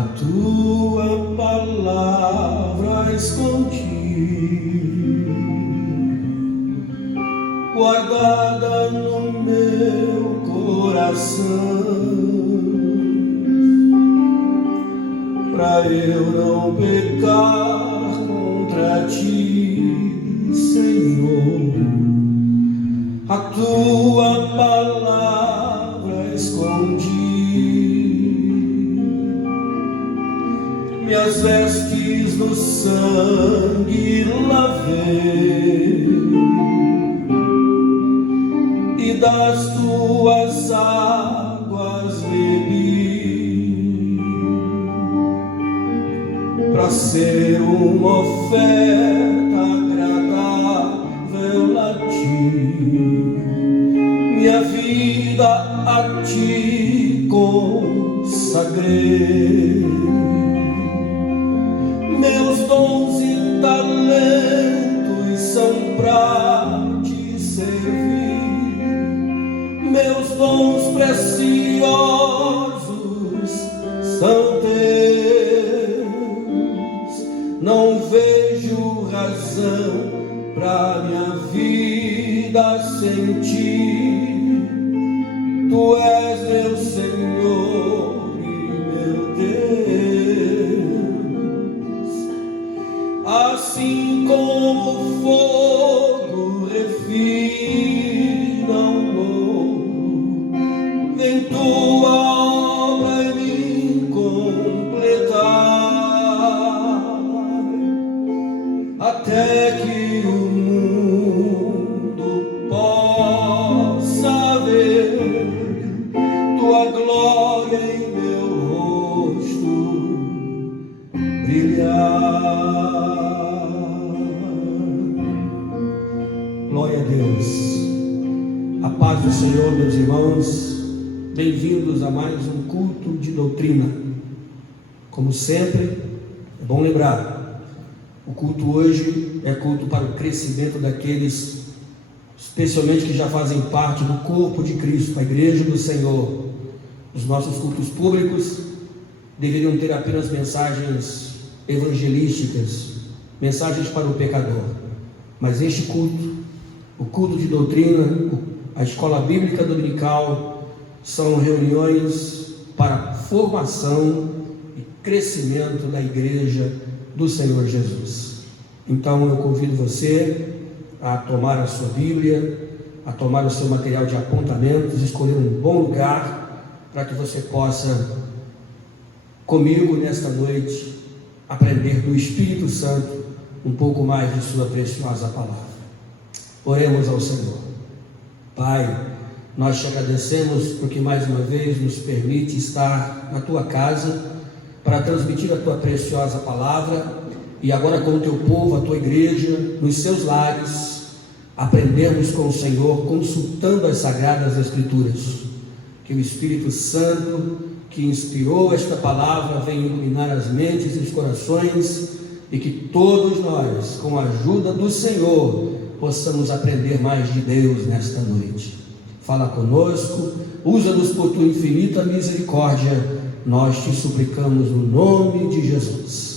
a tua palavra escondi, guardada no meu coração, pra eu não pecar contra ti, Senhor. A tua palavra escondi, minhas vestes no sangue lavei, e das tuas águas bebi, pra ser uma oferta agradável a ti. Minha vida a ti consagrei, meus dons e talentos são pra te servir, meus dons preciosos são teus. Não vejo razão pra minha vida sem ti. Tu és meu Senhor e meu Deus. Assim como o fogo refina o ouro, vem tua obra em mim completar, até que o mundo possa ver tua glória em meu rosto brilhar. Glória a Deus. A paz do Senhor, meus irmãos. Bem-vindos a mais um culto de doutrina. Como sempre, é bom lembrar, o culto hoje é culto para o crescimento daqueles, especialmente que já fazem parte do corpo de Cristo, a igreja do Senhor. Os nossos cultos públicos deveriam ter apenas mensagens evangelísticas, mensagens para o pecador. Mas este culto, o culto de doutrina, a escola bíblica dominical, são reuniões para formação e crescimento da igreja do Senhor Jesus. Então eu convido você a tomar a sua Bíblia, a tomar o seu material de apontamentos, escolher um bom lugar para que você possa, comigo nesta noite, aprender do Espírito Santo um pouco mais de sua preciosa palavra. Oremos ao Senhor. Pai, nós te agradecemos porque mais uma vez nos permite estar na tua casa para transmitir a tua preciosa palavra, e agora com o teu povo, a tua igreja, nos seus lares, aprendemos com o Senhor, consultando as Sagradas Escrituras. Que o Espírito Santo, que inspirou esta palavra, venha iluminar as mentes e os corações, e que todos nós, com a ajuda do Senhor, possamos aprender mais de Deus nesta noite. Fala conosco, usa-nos por tua infinita misericórdia, nós te suplicamos no nome de Jesus.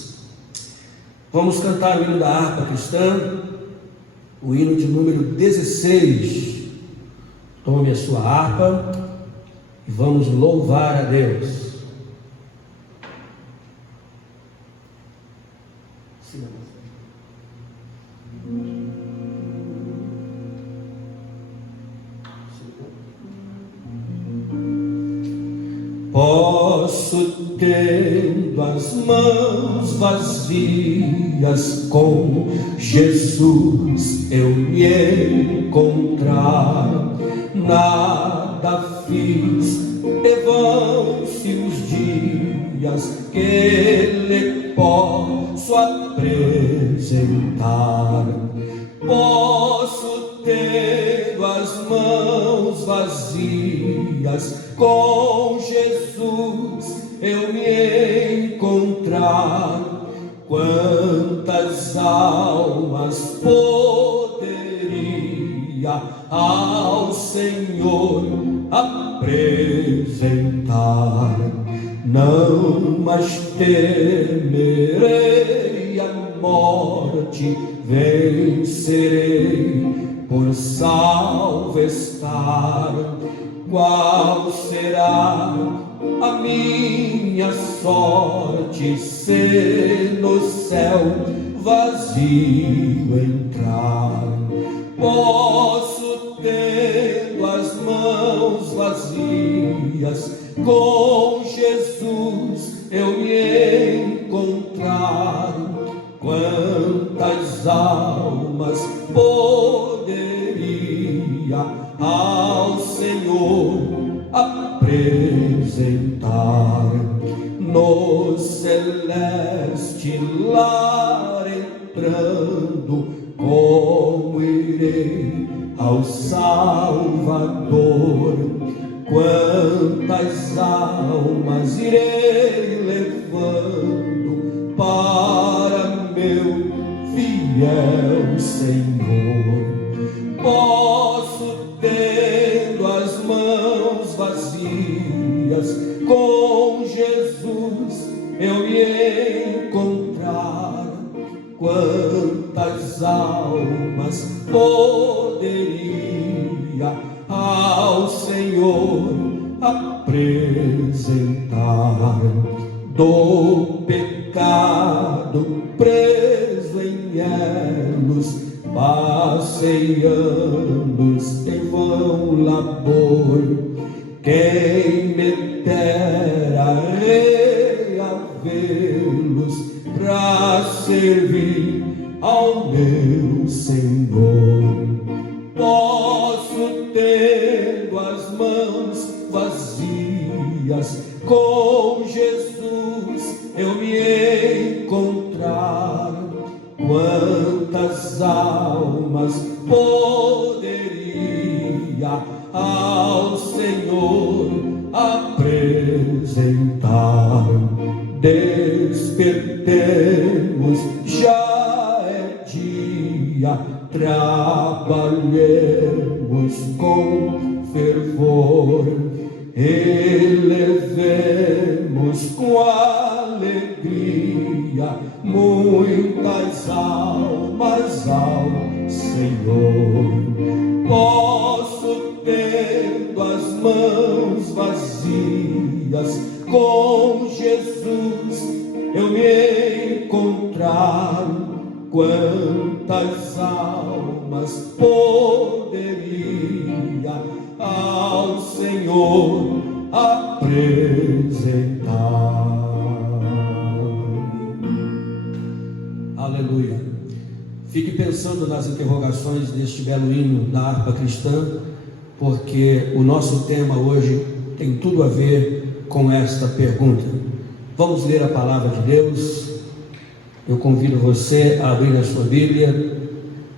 Vamos cantar o hino da harpa cristã, o hino de número 16. Tome a sua harpa e vamos louvar a Deus. Posso, tendo as mãos vazias, com Jesus eu me encontrar. Nada fiz, vão-se os dias que lhe posso apresentar. Posso, tendo as mãos vazias, com Jesus eu me encontrar. Quantas almas poderia ao Senhor apresentar? não mais temerei a morte, vencerei, por salvo estar. Qual será a minha sorte, se no céu vazio entrar? Posso, tendo as mãos vazias, com Jesus eu me encontrar. Quantas almas poderia ao Senhor apresentar? No celeste lar entrando, como irei ao Salvador? Quantas almas irei levando para meu fiel Senhor? Posso, tendo as mãos vazias, com Jesus eu me encontrar. Quantas almas poderia ao Senhor apresentar? Do pecado preso em elos, passei anos em vão labor. Quem me dera reavê-los pra servir ao meu Senhor. Posso, tendo as mãos vazias, com Jesus eu me encontrar. Quantas almas poderia ao Senhor apresentar? Despertemos, já é dia, trabalhemos com fervor, elevemos com alegria muitas almas ao Senhor. Posso, tendo as mãos vazias, com Jesus eu me encontrar. Quantas almas poderia ao Senhor apresentar? Aleluia. Fique pensando nas interrogações deste belo hino da harpa cristã, porque o nosso tema hoje tem tudo a ver com esta pergunta. Vamos ler a palavra de Deus. Eu convido você a abrir a sua Bíblia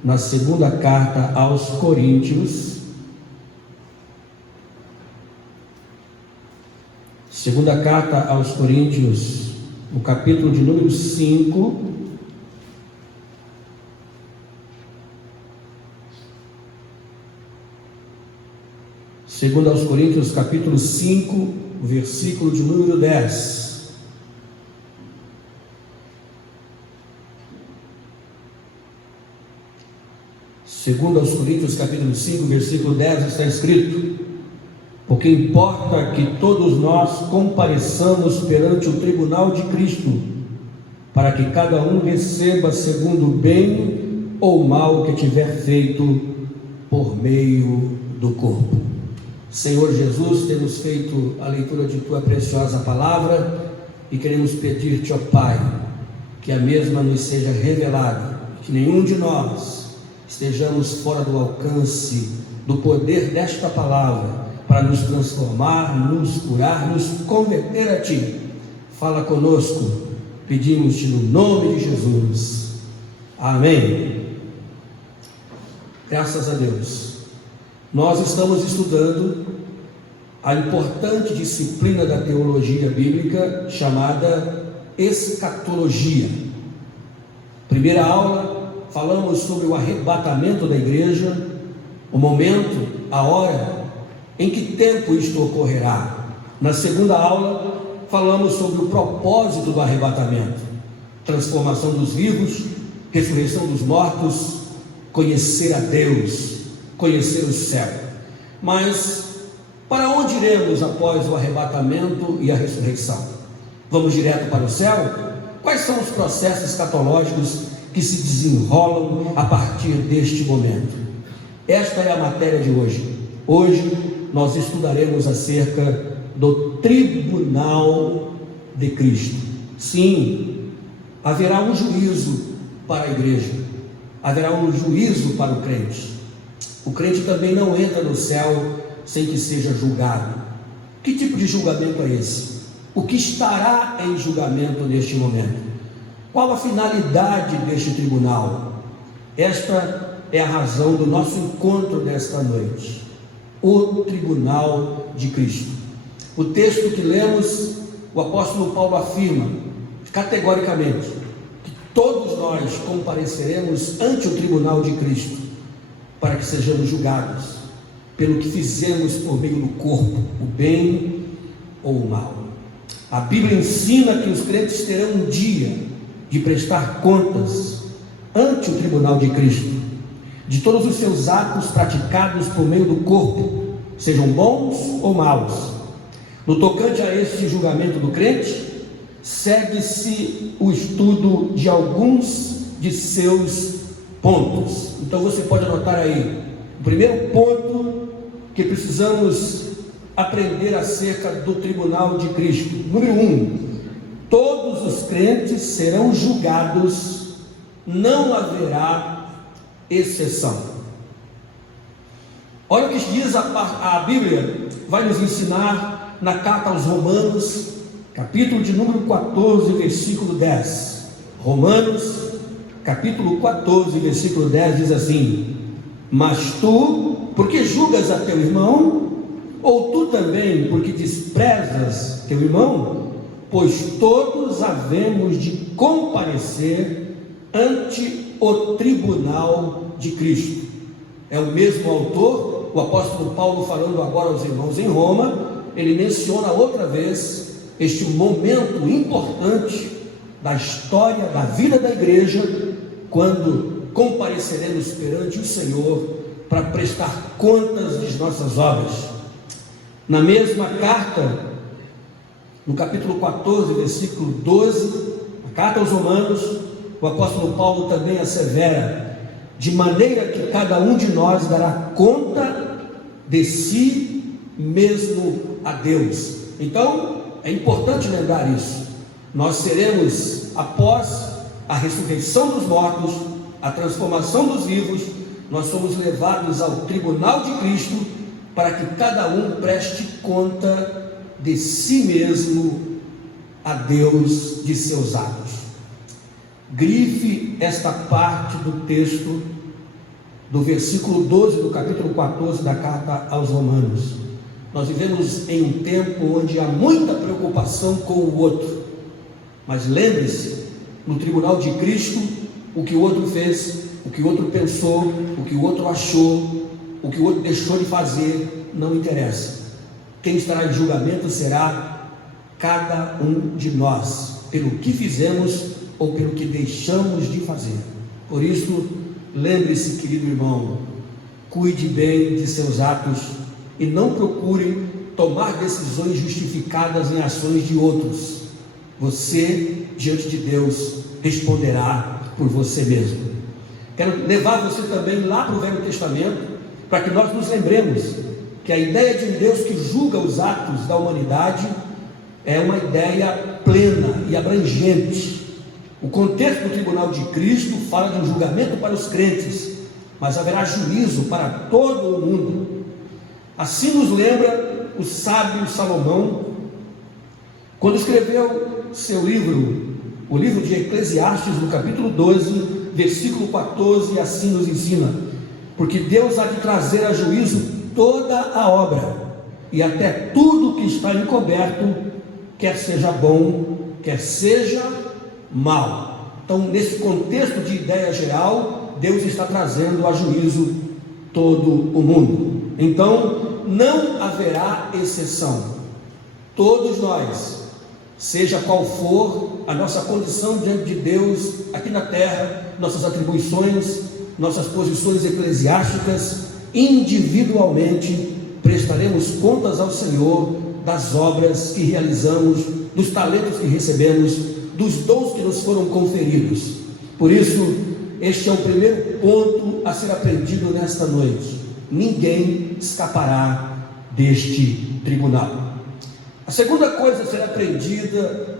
na segunda carta aos Coríntios. Segunda carta aos Coríntios, no capítulo de número 5. Segundo aos Coríntios, capítulo 5, versículo de número 10. Segundo aos Coríntios, capítulo 5, versículo 10, está escrito: porque importa que todos nós compareçamos perante o tribunal de Cristo, para que cada um receba segundo o bem ou mal que tiver feito por meio do corpo. Senhor Jesus, temos feito a leitura de Tua preciosa palavra e queremos pedir-te, ó Pai, que a mesma nos seja revelada, que nenhum de nós estejamos fora do alcance do poder desta palavra para nos transformar, nos curar, nos converter a Ti. Fala conosco, pedimos-te no nome de Jesus. Amém. Graças a Deus. Nós estamos estudando a importante disciplina da teologia bíblica chamada escatologia. Primeira aula, falamos sobre o arrebatamento da igreja, o momento, a hora, em que tempo isto ocorrerá. Na segunda aula, falamos sobre o propósito do arrebatamento: transformação dos vivos, ressurreição dos mortos, conhecer a Deus, conhecer o céu. Mas para onde iremos após o arrebatamento e a ressurreição? Vamos direto para o céu? Quais são os processos escatológicos que se desenrolam a partir deste momento? Esta é a matéria de hoje. Hoje nós estudaremos acerca do tribunal de Cristo. Sim, haverá um juízo para a igreja, haverá um juízo para o crente. O crente também não entra no céu sem que seja julgado. Que tipo de julgamento é esse? O que estará em julgamento neste momento? Qual a finalidade deste tribunal? Esta é a razão do nosso encontro desta noite. O tribunal de Cristo. O texto que lemos, o apóstolo Paulo afirma categoricamente que todos nós compareceremos ante o tribunal de Cristo para que sejamos julgados pelo que fizemos por meio do corpo, o bem ou o mal. A Bíblia ensina que os crentes terão um dia de prestar contas ante o tribunal de Cristo, de todos os seus atos praticados por meio do corpo, sejam bons ou maus. No tocante a este julgamento do crente, segue-se o estudo de alguns de seus pontos. Então você pode anotar aí, o primeiro ponto que precisamos aprender acerca do tribunal de Cristo. Número 1, todos os crentes serão julgados, não haverá exceção. Olha o que diz a Bíblia, vai nos ensinar na carta aos Romanos, capítulo de número 14, versículo 10. Romanos, capítulo 14, versículo 10 diz assim: mas tu, porque julgas a teu irmão? Ou tu também, porque desprezas teu irmão? Pois todos havemos de comparecer ante o tribunal de Cristo. É o mesmo autor, o apóstolo Paulo, falando agora aos irmãos em Roma, ele menciona outra vez este momento importante da história, da vida da igreja, quando compareceremos perante o Senhor para prestar contas de nossas obras. Na mesma carta, no capítulo 14, versículo 12, a carta aos Romanos, o apóstolo Paulo também assevera: de maneira que cada um de nós dará conta de si mesmo a Deus. Então, é importante lembrar isso. Nós seremos, após a ressurreição dos mortos, a transformação dos vivos, nós somos levados ao tribunal de Cristo, para que cada um preste conta de si mesmo a Deus de seus atos. Grife esta parte do texto do versículo 12 do capítulo 14 da carta aos Romanos. Nós vivemos em um tempo onde há muita preocupação com o outro, mas lembre-se, no tribunal de Cristo, o que o outro fez, o que o outro pensou, o que o outro achou, o que o outro deixou de fazer, não interessa. Quem estará em julgamento será cada um de nós, pelo que fizemos ou pelo que deixamos de fazer. Por isso, lembre-se, querido irmão, cuide bem de seus atos e não procure tomar decisões justificadas em ações de outros. Você, diante de Deus, responderá por você mesmo. Quero levar você também lá para o Velho Testamento, para que nós nos lembremos que a ideia de um Deus que julga os atos da humanidade é uma ideia plena e abrangente. O contexto do tribunal de Cristo fala de um julgamento para os crentes, mas haverá juízo para todo o mundo. Assim nos lembra o sábio Salomão, quando escreveu seu livro, o livro de Eclesiastes, no capítulo 12, versículo 14, assim nos ensina: porque Deus há de trazer a juízo toda a obra, e até tudo que está encoberto, quer seja bom, quer seja mal. Então, nesse contexto de ideia geral, Deus está trazendo a juízo todo o mundo. Então, não haverá exceção. Todos nós seja qual for a nossa condição diante de Deus aqui na terra, nossas atribuições, nossas posições eclesiásticas, individualmente prestaremos contas ao Senhor das obras que realizamos, dos talentos que recebemos, dos dons que nos foram conferidos. Por isso, este é o primeiro ponto a ser aprendido nesta noite: ninguém escapará deste tribunal. A segunda coisa a ser aprendida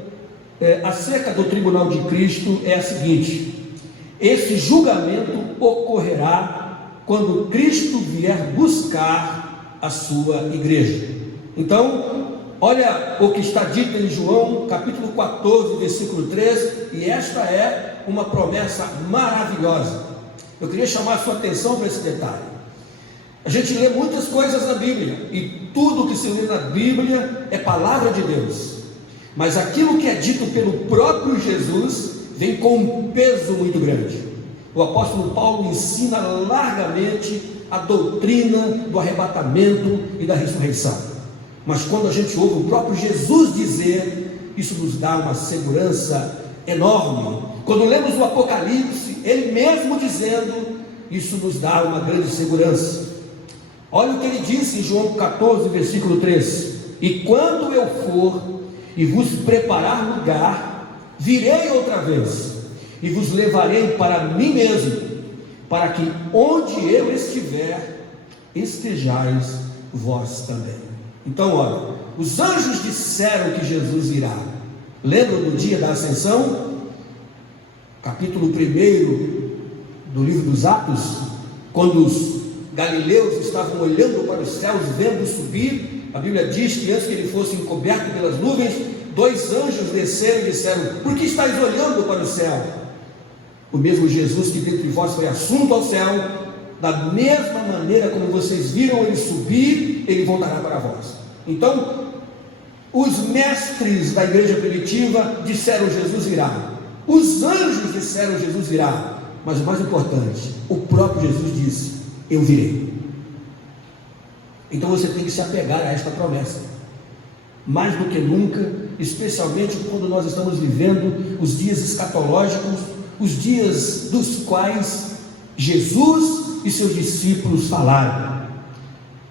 acerca do tribunal de Cristo é a seguinte: esse julgamento ocorrerá quando Cristo vier buscar a sua igreja. Então, olha o que está dito em João capítulo 14, versículo 3, e esta é uma promessa maravilhosa. Eu queria chamar a sua atenção para esse detalhe. A gente lê muitas coisas na Bíblia, e tudo que se lê na Bíblia é palavra de Deus, mas aquilo que é dito pelo próprio Jesus vem com um peso muito grande. O apóstolo Paulo ensina largamente a doutrina do arrebatamento e da ressurreição, mas quando a gente ouve o próprio Jesus dizer, isso nos dá uma segurança enorme. Quando lemos o Apocalipse, ele mesmo dizendo, isso nos dá uma grande segurança. Olha o que ele disse em João 14, versículo 3: e quando eu for e vos preparar lugar, virei outra vez e vos levarei para mim mesmo, para que onde eu estiver, estejais vós também. Então, olha, os anjos disseram que Jesus irá. Lembram do dia da ascensão? Capítulo 1 do livro dos Atos, quando os galileus estavam olhando para os céus, vendo subir, a Bíblia diz que antes que ele fosse encoberto pelas nuvens, 2 anjos desceram e disseram: por que estáis olhando para o céu? O mesmo Jesus que dentre vós foi assunto ao céu, da mesma maneira como vocês viram ele subir, ele voltará para vós. Então, os mestres da igreja primitiva disseram: Jesus irá. Os anjos disseram: Jesus irá. Mas o mais importante, o próprio Jesus disse: eu virei. Então você tem que se apegar a esta promessa, mais do que nunca, especialmente quando nós estamos vivendo os dias escatológicos, os dias dos quais Jesus e seus discípulos falaram.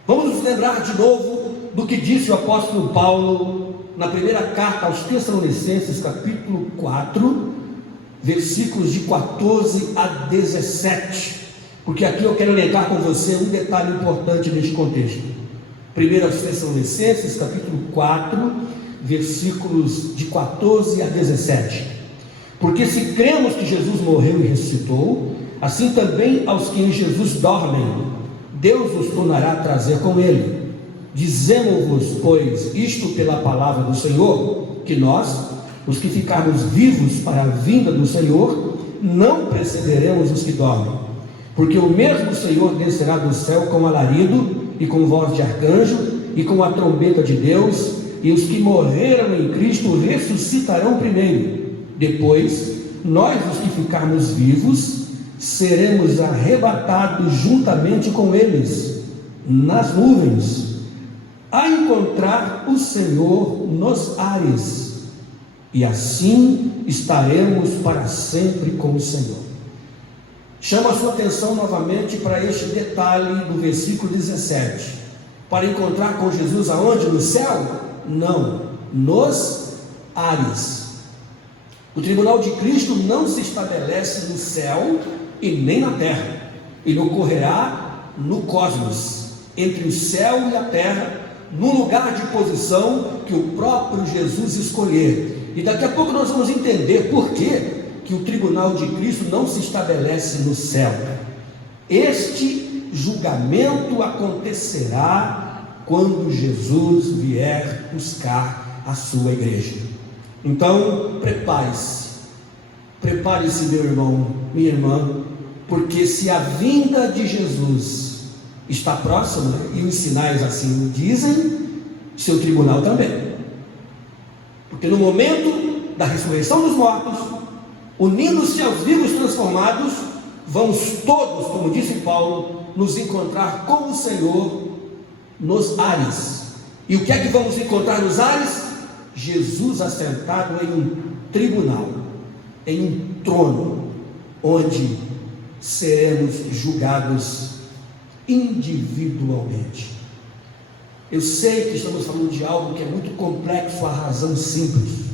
Vamos nos lembrar de novo do que disse o apóstolo Paulo na primeira carta aos Tessalonicenses, capítulo 4, versículos de 14 a 17, porque aqui eu quero elencar com você um detalhe importante neste contexto. 1 aos Tessalonicenses, capítulo 4, versículos de 14 a 17. Porque se cremos que Jesus morreu e ressuscitou, assim também aos que em Jesus dormem, Deus os tornará a trazer com ele. Dizemos-vos, pois, isto pela palavra do Senhor, que nós, os que ficarmos vivos para a vinda do Senhor, não precederemos os que dormem. Porque o mesmo Senhor descerá do céu com alarido, e com voz de arcanjo, e com a trombeta de Deus, e os que morreram em Cristo ressuscitarão primeiro. Depois, nós, os que ficarmos vivos, seremos arrebatados juntamente com eles, nas nuvens, a encontrar o Senhor nos ares, e assim estaremos para sempre com o Senhor. Chama a sua atenção novamente para este detalhe do versículo 17. Para encontrar com Jesus aonde? No céu? Não, nos ares. O tribunal de Cristo não se estabelece no céu e nem na terra. Ele ocorrerá no cosmos, entre o céu e a terra, no lugar de posição que o próprio Jesus escolher. E daqui a pouco nós vamos entender por que o tribunal de Cristo não se estabelece no céu. Este julgamento acontecerá quando Jesus vier buscar a sua igreja. Então, prepare-se, meu irmão, minha irmã, porque se a vinda de Jesus está próxima, e os sinais assim o dizem, seu tribunal também. Porque no momento da ressurreição dos mortos, unindo-se aos vivos transformados, vamos todos, como disse Paulo, nos encontrar com o Senhor nos ares. E o que é que vamos encontrar nos ares? Jesus assentado em um tribunal, em um trono, onde seremos julgados individualmente. Eu sei que estamos falando de algo que é muito complexo, a razão simples.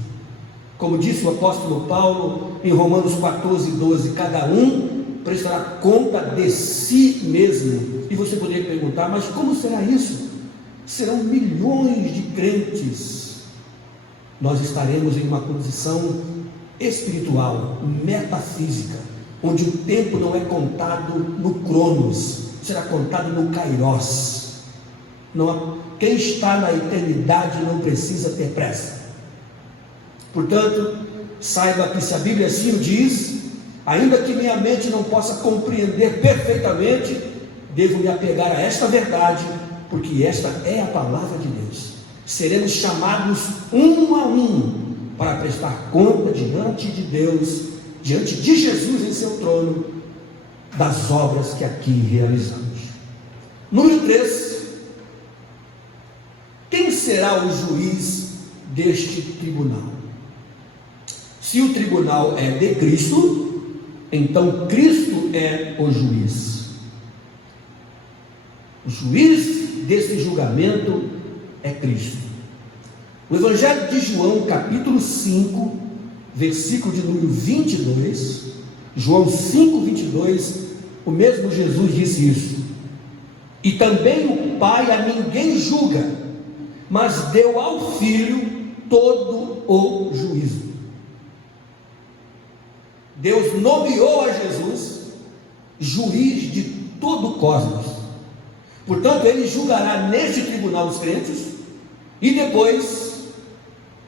Como disse o apóstolo Paulo em Romanos 14:12, cada um prestará conta de si mesmo. E você poderia perguntar, mas como será isso? Serão milhões de crentes. Nós estaremos em uma condição espiritual, metafísica, onde o tempo não é contado no Cronos, será contado no Kairos. Quem está na eternidade não precisa ter pressa. Portanto, saiba que se a Bíblia assim o diz, ainda que minha mente não possa compreender perfeitamente, devo me apegar a esta verdade, porque esta é a palavra de Deus. Seremos chamados um a um para prestar conta diante de Deus, diante de Jesus em seu trono, das obras que aqui realizamos. Número 3. Quem será o juiz deste tribunal? Se o tribunal é de Cristo, então Cristo é o juiz. O juiz desse julgamento é Cristo. O Evangelho de João, capítulo 5, versículo de número 22, João 5, 22, o mesmo Jesus disse isso: e também o Pai a ninguém julga, mas deu ao Filho todo o juízo. Deus nomeou a Jesus juiz de todo o cosmos. Portanto, ele julgará neste tribunal os crentes e depois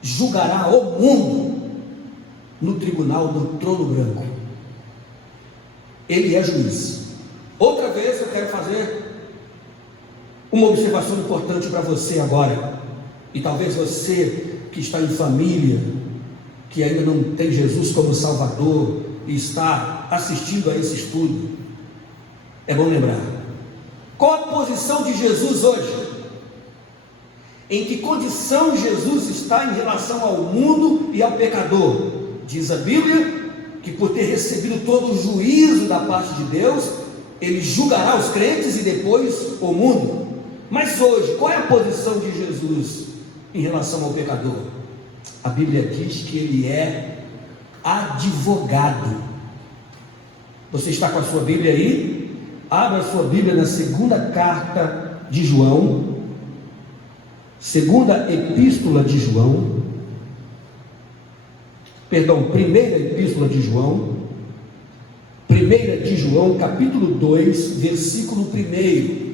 julgará o mundo no tribunal do trono branco. Ele é juiz. Outra vez eu quero fazer uma observação importante para você agora, e talvez você que está em família, que ainda não tem Jesus como Salvador e está assistindo a esse estudo, é bom lembrar: qual a posição de Jesus hoje? Em que condição Jesus está em relação ao mundo e ao pecador? Diz a Bíblia que, por ter recebido todo o juízo da parte de Deus, ele julgará os crentes e depois o mundo. Mas hoje, qual é a posição de Jesus em relação ao pecador? A Bíblia diz que ele é advogado. Você está com a sua Bíblia aí? Abra a sua Bíblia na segunda carta de João, segunda epístola de João, primeira epístola de João, primeira de João, capítulo 2, versículo 1.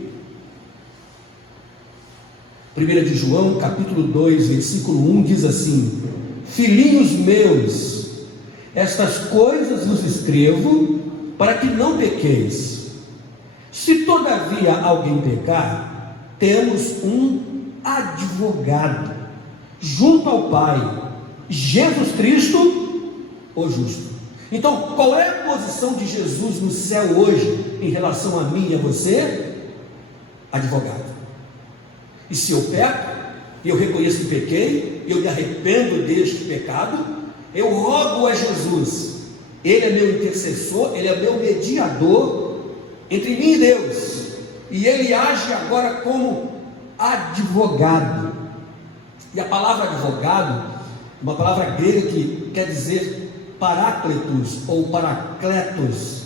Primeira de João, capítulo 2, versículo 1, diz assim: filhinhos meus, estas coisas vos escrevo para que não pequeis. Se todavia alguém pecar, temos um advogado junto ao Pai, Jesus Cristo, o justo. Então, qual é a posição de Jesus no céu hoje em relação a mim e a você? Advogado. E se eu peco, eu reconheço que pequei, eu me arrependo deste pecado, eu rogo a Jesus. Ele é meu intercessor, ele é meu mediador entre mim e Deus, e ele age agora como advogado. E a palavra advogado, uma palavra grega que quer dizer paráclitos ou paracletos,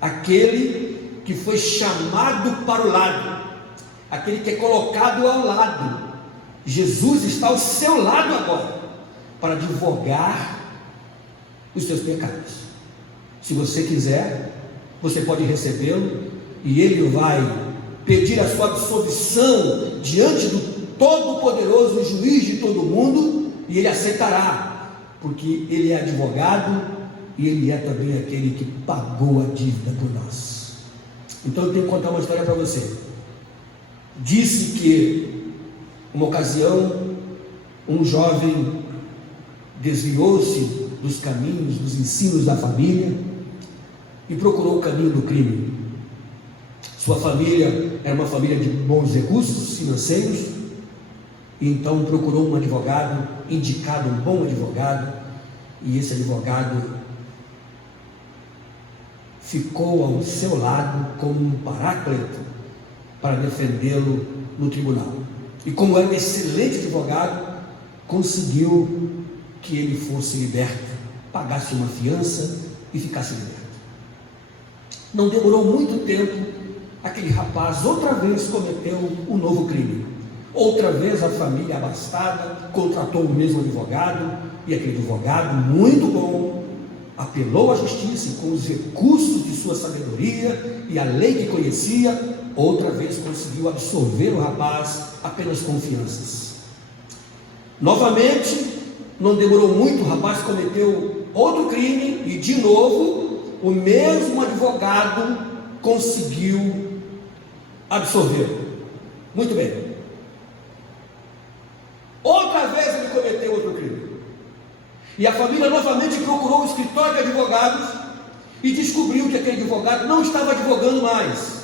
aquele que foi chamado para o lado, aquele que é colocado ao lado. Jesus está ao seu lado agora para advogar os seus pecados. Se você quiser, você pode recebê-lo e ele vai pedir a sua absolvição diante do Todo-Poderoso, juiz de todo mundo, e ele aceitará, porque ele é advogado e ele é também aquele que pagou a dívida por nós. Então eu tenho que contar uma história para você. Disse que uma ocasião um jovem desviou-se dos caminhos, dos ensinos da família e procurou o caminho do crime. Sua família era uma família de bons recursos financeiros, e então procurou um advogado indicado um bom advogado, e esse advogado ficou ao seu lado como um paráclito para defendê-lo no tribunal. E como era um excelente advogado, conseguiu que ele fosse liberto, pagasse uma fiança e ficasse liberto. Não demorou muito tempo, aquele rapaz outra vez cometeu um novo crime. Outra vez a família abastada contratou o mesmo advogado, e aquele advogado muito bom apelou à justiça e, com os recursos de sua sabedoria e a lei que conhecia, outra vez conseguiu absolver o rapaz apenas com fianças. Novamente, não demorou muito, o rapaz cometeu outro crime e de novo o mesmo advogado conseguiu absolvê-lo. Muito bem. Outra vez ele cometeu outro crime. E a família novamente procurou o escritório de advogados e descobriu que aquele advogado não estava advogando mais.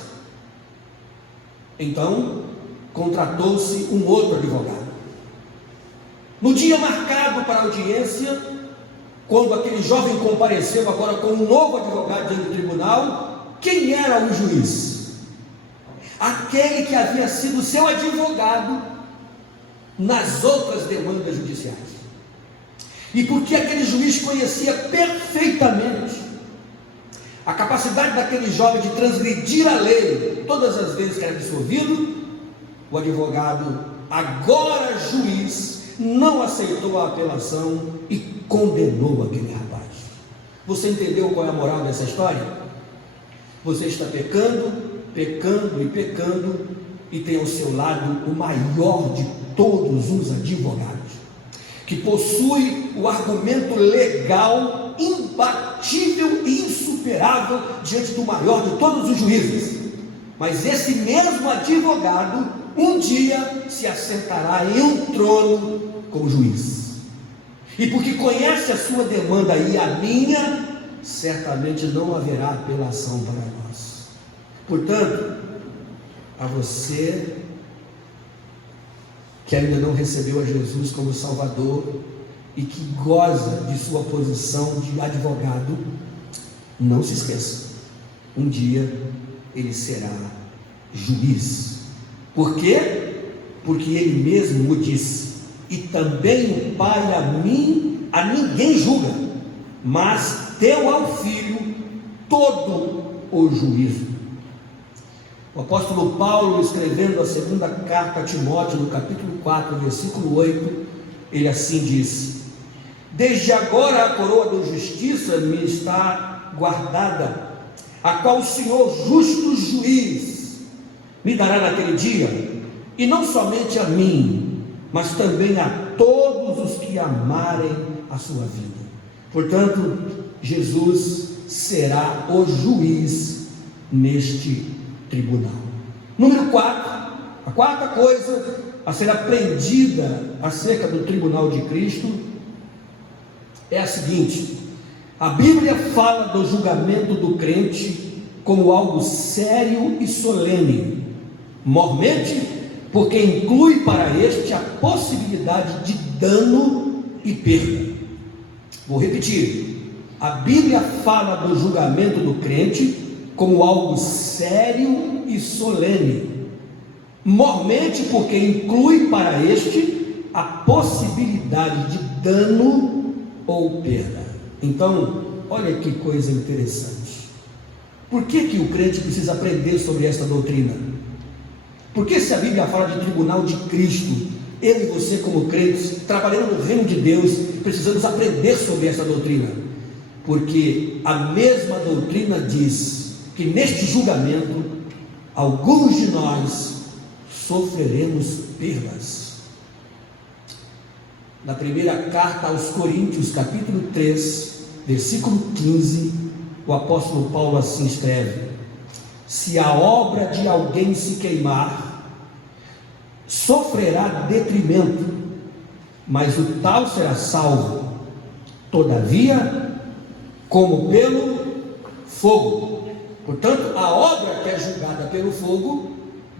Então, contratou-se um outro advogado. No dia marcado para a audiência, quando aquele jovem compareceu agora com um novo advogado diante do tribunal, quem era o juiz? Aquele que havia sido seu advogado nas outras demandas judiciais. E porque aquele juiz conhecia perfeitamente a capacidade daquele jovem de transgredir a lei todas as vezes que era absolvido, o advogado, agora juiz, não aceitou a apelação e condenou aquele rapaz. Você entendeu qual é a moral dessa história? Você está pecando, pecando e pecando, e tem ao seu lado o maior de todos os advogados, que possui o argumento legal imbatível e insuperável diante do maior de todos os juízes. Mas esse mesmo advogado um dia se assentará em um trono como juiz, e porque conhece a sua demanda e a minha, certamente não haverá apelação para nós. Portanto, a você que ainda não recebeu a Jesus como Salvador e que goza de sua posição de advogado, não se esqueça, um dia ele será juiz. Por quê? Porque ele mesmo o disse: e também o Pai a ninguém julga, mas deu ao Filho todo o juízo. O apóstolo Paulo, escrevendo a segunda carta a Timóteo, no capítulo 4, versículo 8, ele assim diz: desde agora a coroa da justiça me está guardada, a qual o Senhor justo juiz me dará naquele dia, e não somente a mim, mas também a todos os que amarem a sua vida. Portanto, Jesus será o juiz neste tribunal. Número 4, a quarta coisa a ser aprendida acerca do tribunal de Cristo é a seguinte: a Bíblia fala do julgamento do crente como algo sério e solene, mormente, porque inclui para este a possibilidade de dano e perda. Vou repetir: a Bíblia fala do julgamento do crente como algo sério e solene, mormente, porque inclui para este a possibilidade de dano ou perda. Então, olha que coisa interessante. Por que o crente precisa aprender sobre esta doutrina? Porque se a Bíblia fala de tribunal de Cristo, eu e você como crentes, trabalhando no reino de Deus, precisamos aprender sobre esta doutrina, porque a mesma doutrina diz que neste julgamento, alguns de nós sofreremos perdas. Na primeira carta aos Coríntios, capítulo 3, versículo 15, o apóstolo Paulo assim escreve: se a obra de alguém se queimar, sofrerá detrimento, mas o tal será salvo, todavia, como pelo fogo. Portanto, a obra que é julgada pelo fogo,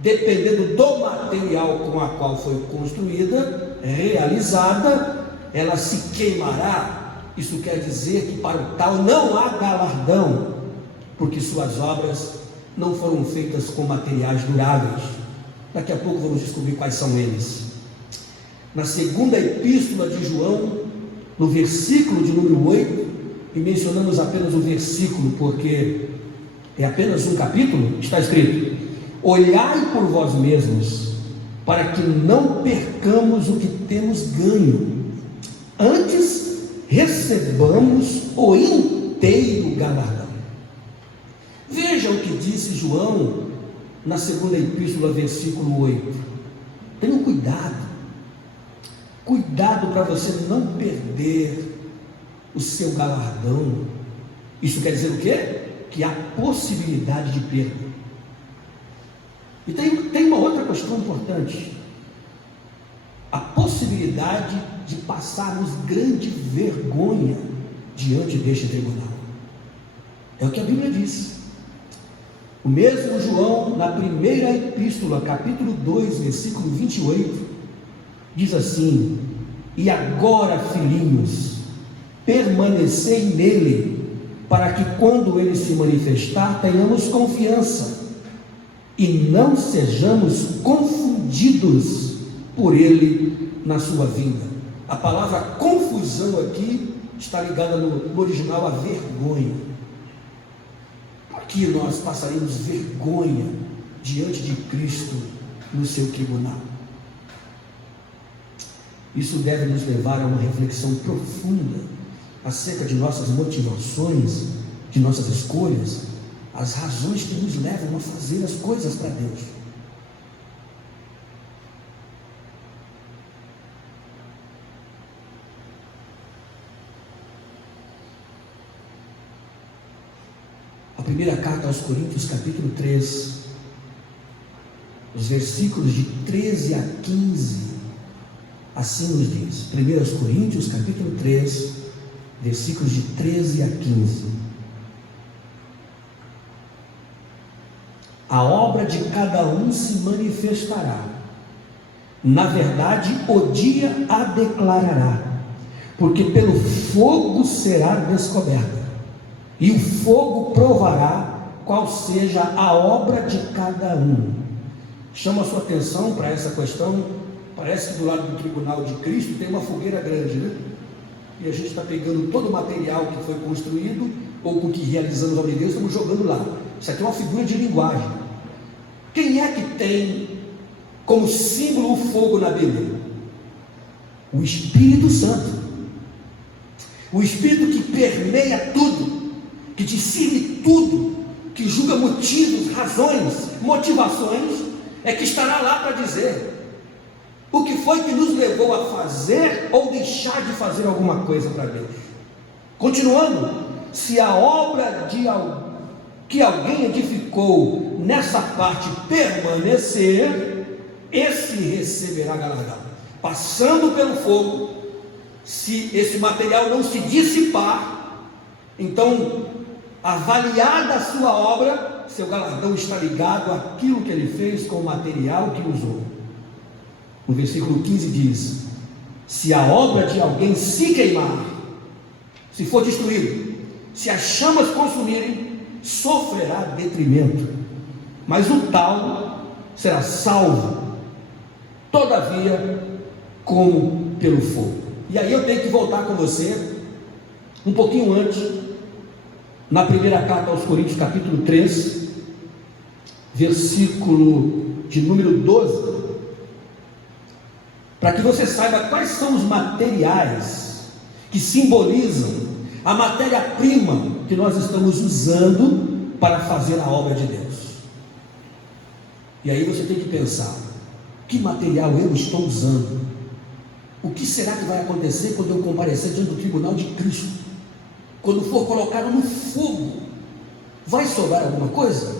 dependendo do material com a qual foi construída, realizada, ela se queimará, isso quer dizer que para o tal não há galardão, porque suas obras não foram feitas com materiais duráveis. Daqui a pouco vamos descobrir quais são eles. Na segunda epístola de João, no versículo de número 8, e mencionamos apenas o versículo porque é apenas um capítulo, está escrito: olhai por vós mesmos, para que não percamos o que temos ganho, antes recebamos o inteiro galardão. Veja o que disse João na segunda epístola, versículo 8. Tenham cuidado para você não perder o seu galardão. Isso quer dizer o quê? Que há possibilidade de perda. E tem uma outra questão importante: a possibilidade de passarmos grande vergonha diante deste tribunal. É o que a Bíblia diz. O mesmo João, na primeira epístola, capítulo 2, versículo 28, diz assim: e agora, filhinhos, permanecei nele, para que quando ele se manifestar, tenhamos confiança, e não sejamos confundidos por ele na sua vinda. A palavra confusão aqui está ligada no original a vergonha. Aqui nós passaremos vergonha diante de Cristo no seu tribunal. Isso deve nos levar a uma reflexão profunda acerca de nossas motivações, de nossas escolhas, as razões que nos levam a fazer as coisas para Deus. A primeira carta aos Coríntios, capítulo 3, os versículos de 13 a 15, assim nos diz. 1 Coríntios, capítulo 3, versículos de 13 a 15. A obra de cada um se manifestará, na verdade o dia a declarará, porque pelo fogo será descoberta, e o fogo provará qual seja a obra de cada um. Chama a sua atenção para essa questão. Parece que do lado do tribunal de Cristo tem uma fogueira grande, né? E a gente está pegando todo o material que foi construído, ou com que realizamos a obra de Deus, estamos jogando lá. Isso aqui é uma figura de linguagem. Quem é que tem como símbolo o fogo na Bíblia? O Espírito Santo. O Espírito que permeia tudo, que discerne tudo, que julga motivos, razões, motivações, é que estará lá para dizer o que foi que nos levou a fazer ou deixar de fazer alguma coisa para Deus. Continuando, se a obra que alguém edificou nessa parte permanecer, esse receberá galardão. Passando pelo fogo, se esse material não se dissipar, então, avaliada a sua obra, seu galardão está ligado àquilo que ele fez com o material que usou. No versículo 15 diz: se a obra de alguém se queimar, se for destruído, se as chamas consumirem, sofrerá detrimento, mas o tal será salvo, todavia, como pelo fogo. E aí eu tenho que voltar com você um pouquinho antes, na primeira carta aos Coríntios, capítulo 3, versículo de número 12, para que você saiba quais são os materiais que simbolizam a matéria-prima que nós estamos usando para fazer a obra de Deus. E aí você tem que pensar: que material eu estou usando? O que será que vai acontecer quando eu comparecer diante do tribunal de Cristo? Quando for colocado no fogo, vai sobrar alguma coisa?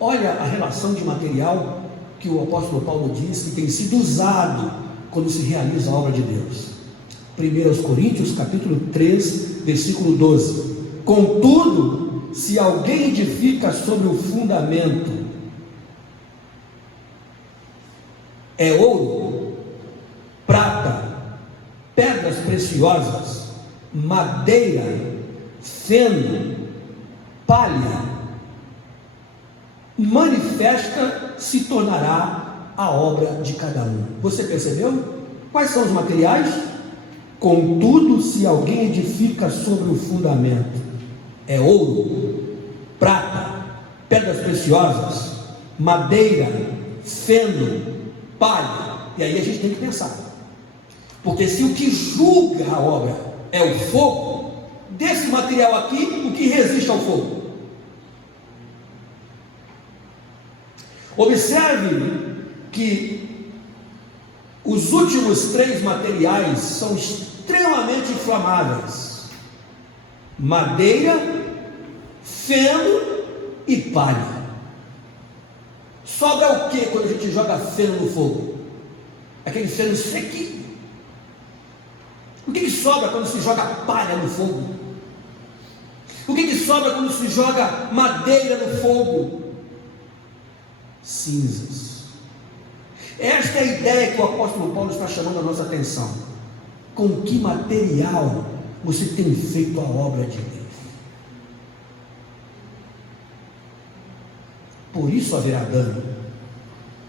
Olha a relação de material que o apóstolo Paulo diz que tem sido usado quando se realiza a obra de Deus. 1 Coríntios, capítulo 3, versículo 12. Contudo, se alguém edifica sobre o fundamento, é ouro, prata, pedras preciosas, madeira, feno, palha, manifesta se tornará a obra de cada um. Você percebeu? Quais são os materiais? Contudo, se alguém edifica sobre o fundamento, é ouro, prata, pedras preciosas, madeira, feno, palha. E aí a gente tem que pensar, porque se o que julga a obra é o fogo, desse material aqui, o que resiste ao fogo? Observe que os últimos 3 materiais são extremamente inflamáveis: madeira, feno e palha. Sobra o que quando a gente joga feno no fogo? Aquele feno sequinho. O que sobra quando se joga palha no fogo? O que sobra quando se joga madeira no fogo? Cinzas. Esta é a ideia que o apóstolo Paulo está chamando a nossa atenção. Com que material você tem feito a obra de Deus? Por isso haverá dano.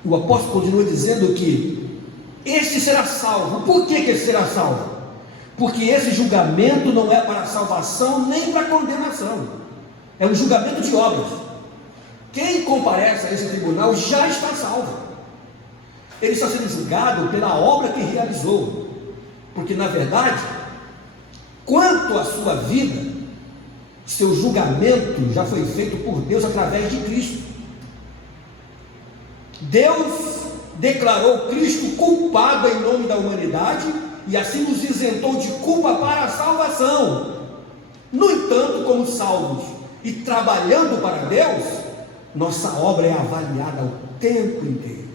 O apóstolo continua dizendo que este será salvo. Por que ele será salvo? Porque esse julgamento não é para salvação nem para condenação, é um julgamento de obras. Quem comparece a esse tribunal já está salvo. Ele está sendo julgado pela obra que realizou, porque na verdade, quanto à sua vida, seu julgamento já foi feito por Deus através de Cristo. Deus declarou Cristo culpado em nome da humanidade e assim nos isentou de culpa para a salvação. No entanto, como salvos e trabalhando para Deus, nossa obra é avaliada o tempo inteiro.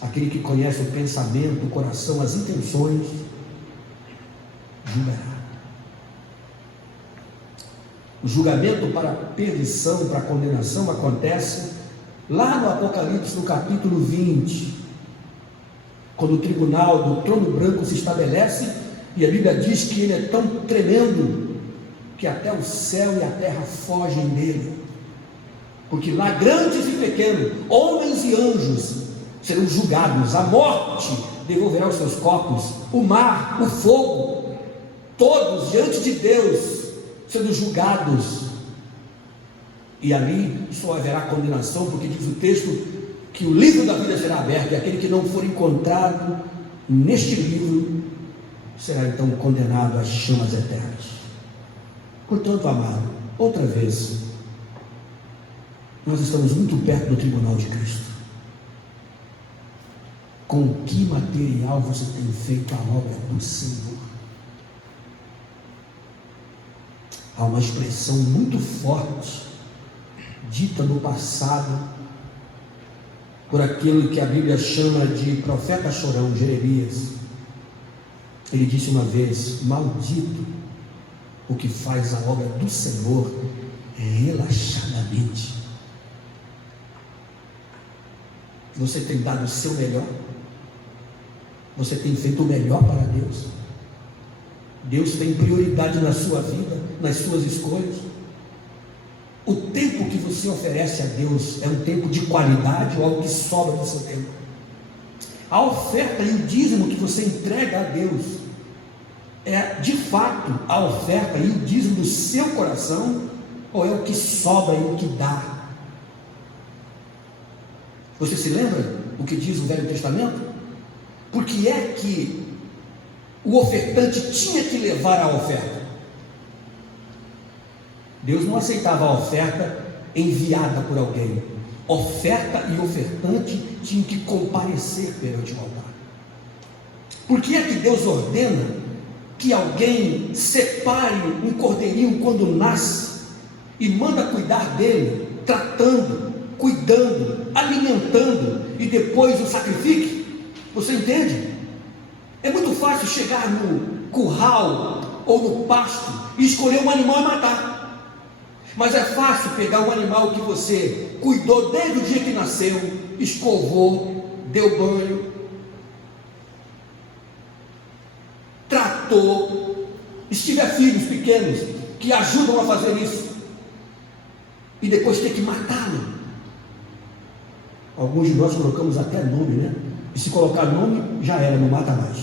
Aquele que conhece o pensamento, o coração, as intenções, julgará. O julgamento para a perdição, para a condenação, acontece lá no Apocalipse, no capítulo 20, quando o tribunal do trono branco se estabelece, e a Bíblia diz que ele é tão tremendo que até o céu e a terra fogem dele, porque lá grandes e pequenos, homens e anjos serão julgados. A morte devolverá os seus corpos, o mar, o fogo, todos diante de Deus sendo julgados, e ali só haverá condenação, porque diz o texto que o livro da vida será aberto, e aquele que não for encontrado neste livro será então condenado às chamas eternas. Portanto, amado, outra vez, nós estamos muito perto do tribunal de Cristo. Com que material você tem feito a obra do Senhor? Há uma expressão muito forte, dita no passado, por aquele que a Bíblia chama de profeta chorão, Jeremias. Ele disse uma vez: maldito o que faz a obra do Senhor relaxadamente. Você tem dado o seu melhor? Você tem feito o melhor para Deus? Deus tem prioridade na sua vida, nas suas escolhas? O tempo que você oferece a Deus é um tempo de qualidade ou algo que sobra do seu tempo? A oferta e o dízimo que você entrega a Deus é de fato a oferta e o dízimo do seu coração, ou é o que sobra e o que dá? Você se lembra o que diz o Velho Testamento? Por que é que o ofertante tinha que levar a oferta? Deus não aceitava a oferta enviada por alguém. Oferta e ofertante tinham que comparecer perante o altar. Por que é que Deus ordena que alguém separe um cordeirinho quando nasce e manda cuidar dele, tratando, cuidando, alimentando, e depois o sacrifique? Você entende? É muito fácil chegar no curral ou no pasto e escolher um animal e matar. Mas é fácil pegar um animal que você cuidou desde o dia que nasceu, escovou, deu banho, trator, e se tiver filhos pequenos que ajudam a fazer isso, e depois ter que matá-lo. Alguns de nós colocamos até nome, né? E se colocar nome, já era, não mata mais.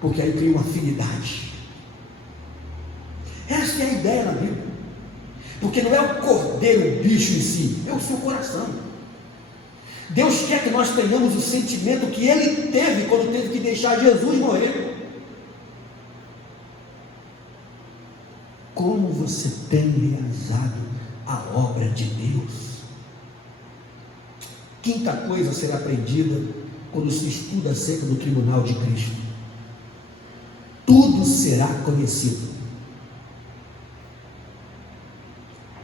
Porque aí cria uma afinidade. Essa é a ideia na Bíblia. Porque não é o cordeiro, o bicho em si, é o seu coração. Deus quer que nós tenhamos o sentimento que Ele teve quando teve que deixar Jesus morrer. Como você tem realizado a obra de Deus? Quinta coisa a ser aprendida quando se estuda acerca do tribunal de Cristo: tudo será conhecido.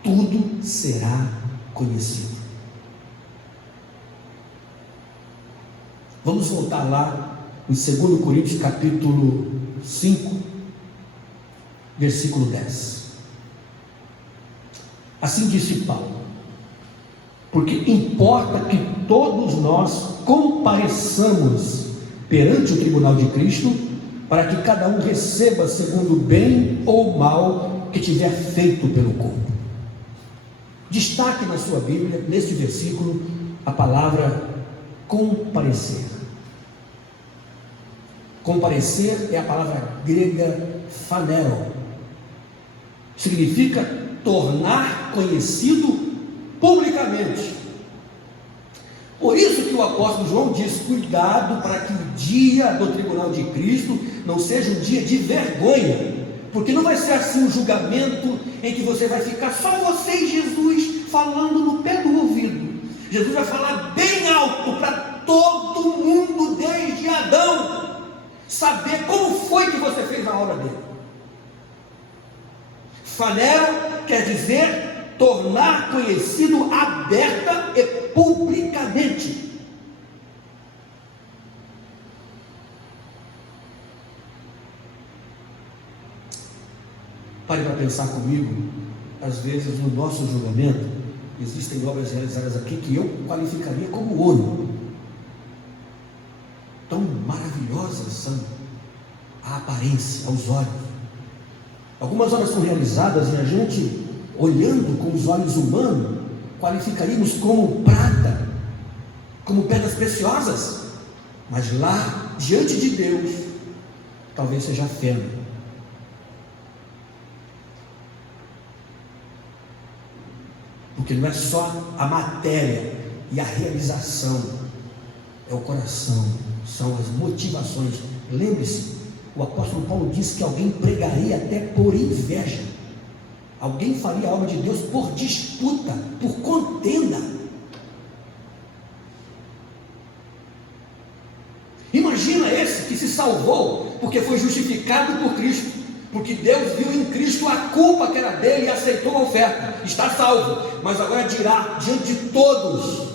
Tudo será conhecido. Vamos voltar lá em 2 Coríntios capítulo 5, versículo 10. Assim disse Paulo: porque importa que todos nós compareçamos perante o tribunal de Cristo, para que cada um receba segundo o bem ou mal que tiver feito pelo corpo. Destaque na sua Bíblia, neste versículo, a palavra comparecer. Comparecer é a palavra grega phanero. Significa tornar conhecido publicamente. Por isso que o apóstolo João diz: cuidado para que o dia do tribunal de Cristo não seja um dia de vergonha, porque não vai ser assim um julgamento em que você vai ficar só você e Jesus falando no pé do ouvido. Jesus vai falar bem alto para todo mundo, desde Adão, saber como foi que você fez a obra dele. Phanero quer dizer tornar conhecido aberta e publicamente. Pare para pensar comigo. Às vezes no nosso julgamento existem obras realizadas aqui que eu qualificaria como ouro. Tão maravilhosas são a aparência, aos olhos. Algumas obras são realizadas e a gente, olhando com os olhos humanos, qualificaríamos como prata, como pedras preciosas, mas lá diante de Deus talvez seja feno. Porque não é só a matéria e a realização, é o coração, são as motivações. Lembre-se, o apóstolo Paulo disse que alguém pregaria até por inveja, alguém faria a obra de Deus por disputa, por contenda. Imagina esse que se salvou porque foi justificado por Cristo, porque Deus viu em Cristo a culpa que era dele e aceitou a oferta, está salvo, mas agora dirá diante de todos: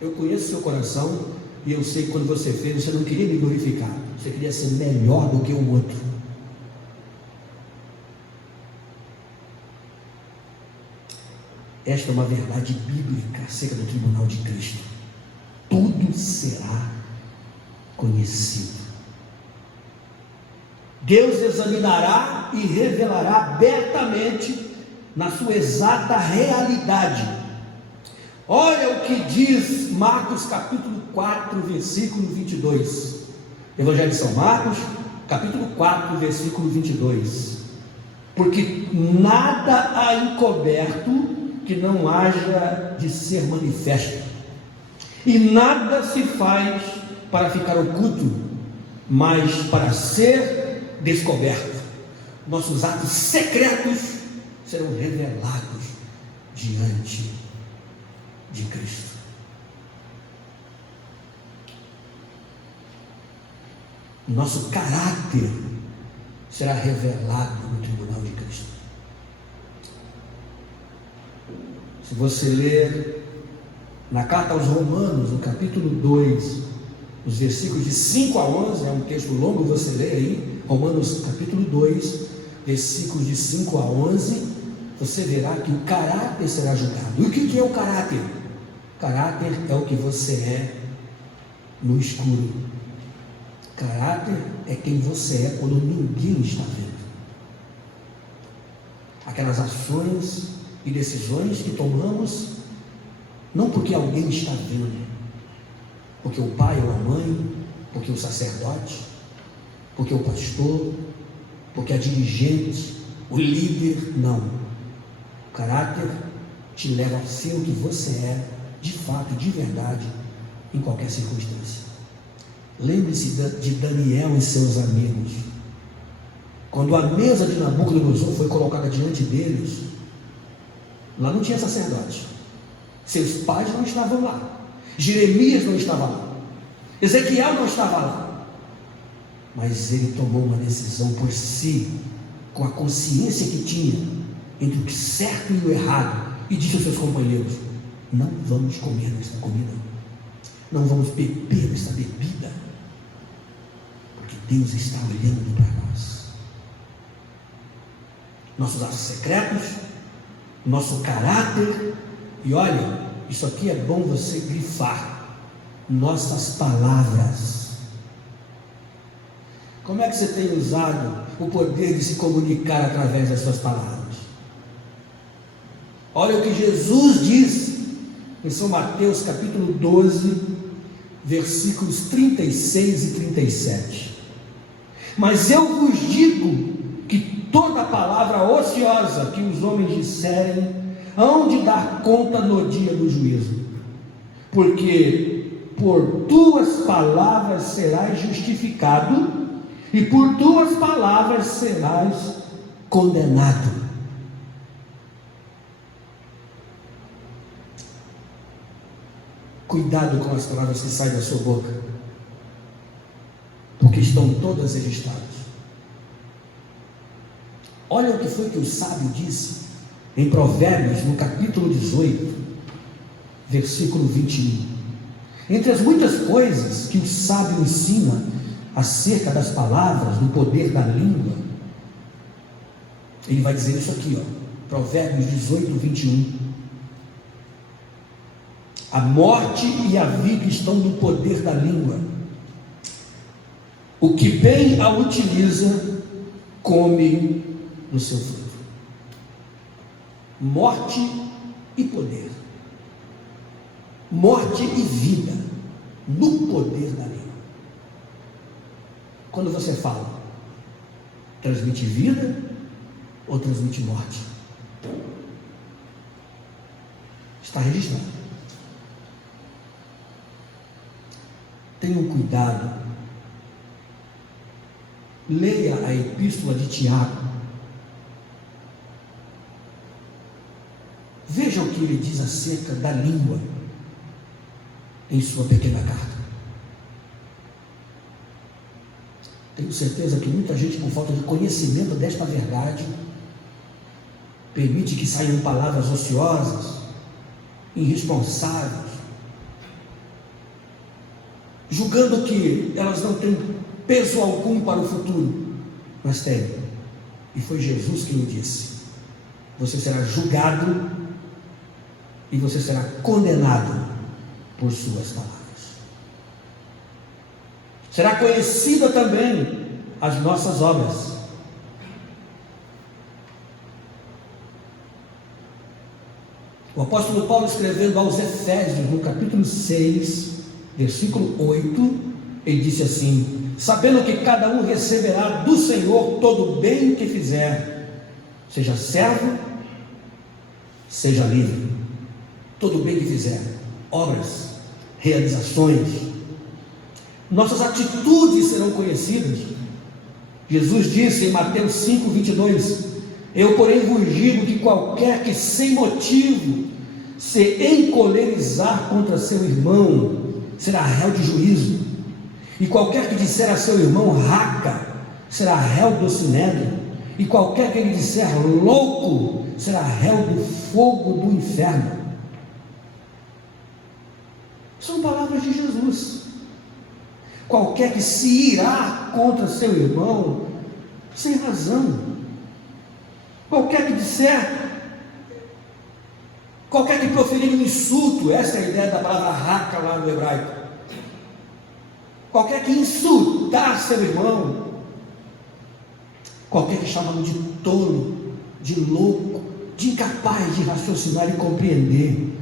eu conheço seu coração e eu sei que quando você fez, você não queria me glorificar, você queria ser melhor do que o outro. Esta é uma verdade bíblica acerca do tribunal de Cristo: tudo será conhecido. Deus examinará e revelará abertamente na sua exata realidade. Olha o que diz Marcos capítulo 4, versículo 22. Evangelho de São Marcos, capítulo 4, versículo 22. Porque nada há encoberto que não haja de ser manifesto, e nada se faz para ficar oculto, mas para ser descoberto. Nossos atos secretos serão revelados diante de Cristo. Nosso caráter será revelado no tribunal de Cristo. Se você ler na carta aos Romanos, no capítulo 2, os versículos de 5 a 11, é um texto longo, você lê aí, Romanos capítulo 2, versículos de 5 a 11, você verá que o caráter será julgado. E o que é o caráter? O caráter é o que você é no escuro. Caráter é quem você é quando ninguém está vendo. Aquelas ações e decisões que tomamos, não porque alguém está vendo, porque o pai ou a mãe, porque o sacerdote, porque o pastor, porque a dirigente, o líder, não. O caráter te leva a ser o que você é, de fato, de verdade, em qualquer circunstância. Lembre-se de Daniel e seus amigos. Quando a mesa de Nabucodonosor foi colocada diante deles, lá não tinha sacerdote, seus pais não estavam lá, Jeremias não estava lá, Ezequiel não estava lá, mas ele tomou uma decisão por si, com a consciência que tinha entre o certo e o errado, e disse aos seus companheiros: não vamos comer desta comida, não vamos beber desta bebida, porque Deus está olhando para nós. Nossos atos secretos, nosso caráter, e olha, isso aqui é bom você grifar, nossas palavras. Como é que você tem usado o poder de se comunicar através das suas palavras? Olha o que Jesus diz em São Mateus capítulo 12, versículos 36 e 37. Mas eu vos digo que toda palavra ociosa que os homens disserem, hão de dar conta no dia do juízo, porque por tuas palavras serás justificado, e por tuas palavras serás condenado. Cuidado com as palavras que saem da sua boca, porque estão todas registradas. Olha o que foi que o sábio disse em Provérbios, no capítulo 18, versículo 21. Entre as muitas coisas que o sábio ensina acerca das palavras, do poder da língua, ele vai dizer isso aqui, Provérbios 18, 21. A morte e a vida estão no poder da língua. O que bem a utiliza, come do seu fruto. Morte e poder. Morte e vida no poder da língua. Quando você fala, transmite vida ou transmite morte? Está registrado. Tenham cuidado. Leia a epístola de Tiago. Veja o que ele diz acerca da língua em sua pequena carta. Tenho certeza que muita gente, por falta de conhecimento desta verdade, permite que saiam palavras ociosas, irresponsáveis, julgando que elas não têm peso algum para o futuro, mas tem. E foi Jesus que o disse: você será julgado e você será condenado por suas palavras. Será conhecida também as nossas obras. O apóstolo Paulo, escrevendo aos Efésios, no capítulo 6, versículo 8, ele disse assim: sabendo que cada um receberá do Senhor todo o bem que fizer, seja servo, seja livre. Todo o bem que fizer, obras, realizações, nossas atitudes serão conhecidas. Jesus disse em Mateus 5, 22: eu porém vos digo que qualquer que sem motivo se encolerizar contra seu irmão, será réu de juízo, e qualquer que disser a seu irmão raca, será réu do sinédrio, e qualquer que lhe disser louco, será réu do fogo do inferno. São palavras de Jesus. Qualquer que se irá contra seu irmão, sem razão, qualquer que disser, qualquer que proferir um insulto, essa é a ideia da palavra raca lá no hebraico, qualquer que insultar seu irmão, qualquer que chamá-lo de tolo, de louco, de incapaz de raciocinar e compreender.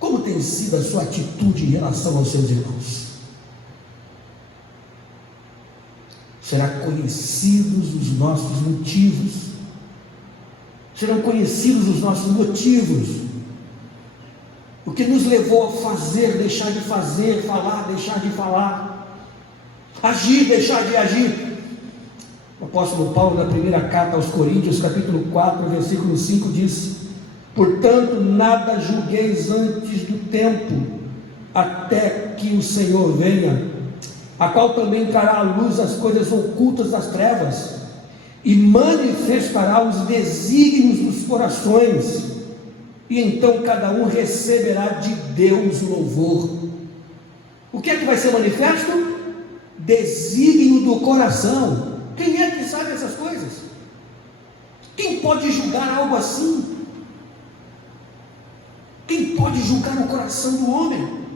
Como tem sido a sua atitude em relação aos seus irmãos? Será conhecidos os nossos motivos? Serão conhecidos os nossos motivos? O que nos levou a fazer, deixar de fazer, falar, deixar de falar, agir, deixar de agir. O apóstolo Paulo, na primeira carta aos Coríntios, capítulo 4, versículo 5, diz: portanto, nada julgueis antes do tempo, até que o Senhor venha, a qual também trará à luz as coisas ocultas das trevas, e manifestará os desígnios dos corações, e então cada um receberá de Deus louvor. O que é que vai ser manifesto? Desígnio do coração. Quem é que sabe essas coisas? Quem pode julgar algo assim? Quem pode julgar o coração do homem?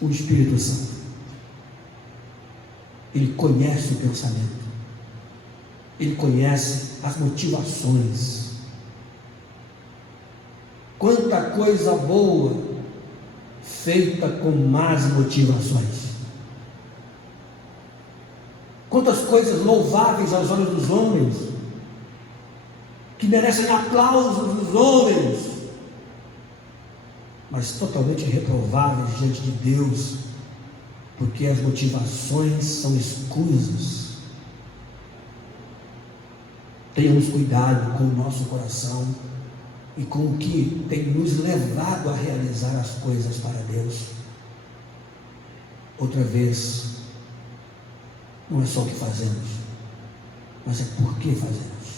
O Espírito Santo. Ele conhece o pensamento, ele conhece as motivações. Quanta coisa boa feita com más motivações, quantas coisas louváveis aos olhos dos homens, que merecem aplausos dos homens, mas totalmente reprováveis diante de Deus, porque as motivações são escusas. Tenhamos cuidado com o nosso coração e com o que tem nos levado a realizar as coisas para Deus. Outra vez, não é só o que fazemos, mas é por que fazemos.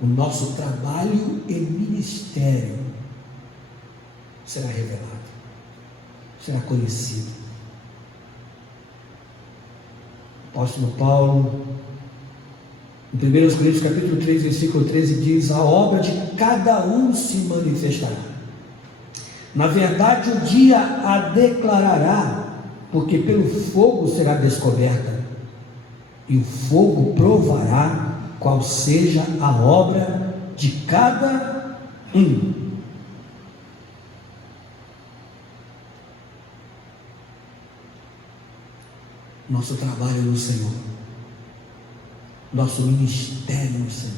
O nosso trabalho e ministério será revelado, será conhecido. O apóstolo Paulo, em 1 Coríntios capítulo 3, versículo 13, diz: a obra de cada um se manifestará. Na verdade, o dia a declarará, porque pelo fogo será descoberta, e o fogo provará qual seja a obra de cada um. Nosso trabalho no Senhor, nosso ministério no Senhor,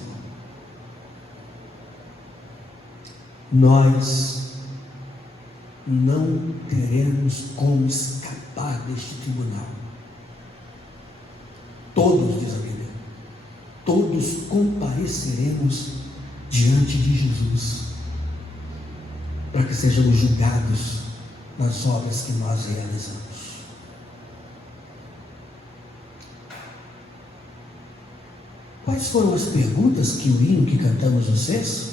nós não teremos como escapar deste tribunal. Todos, diz a Bíblia, todos compareceremos diante de Jesus, para que sejamos julgados nas obras que nós realizamos. Quais foram as perguntas que o hino que cantamos nos fez?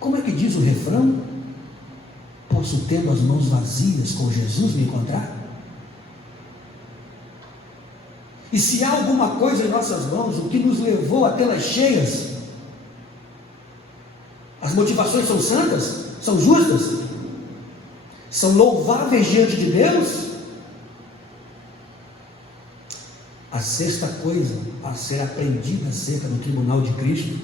Como é que diz o refrão? Posso, tendo as mãos vazias, com Jesus me encontrar? E se há alguma coisa em nossas mãos, o que nos levou a tê-las cheias? As motivações são santas? São justas? São louváveis diante de Deus? A sexta coisa a ser aprendida acerca do tribunal de Cristo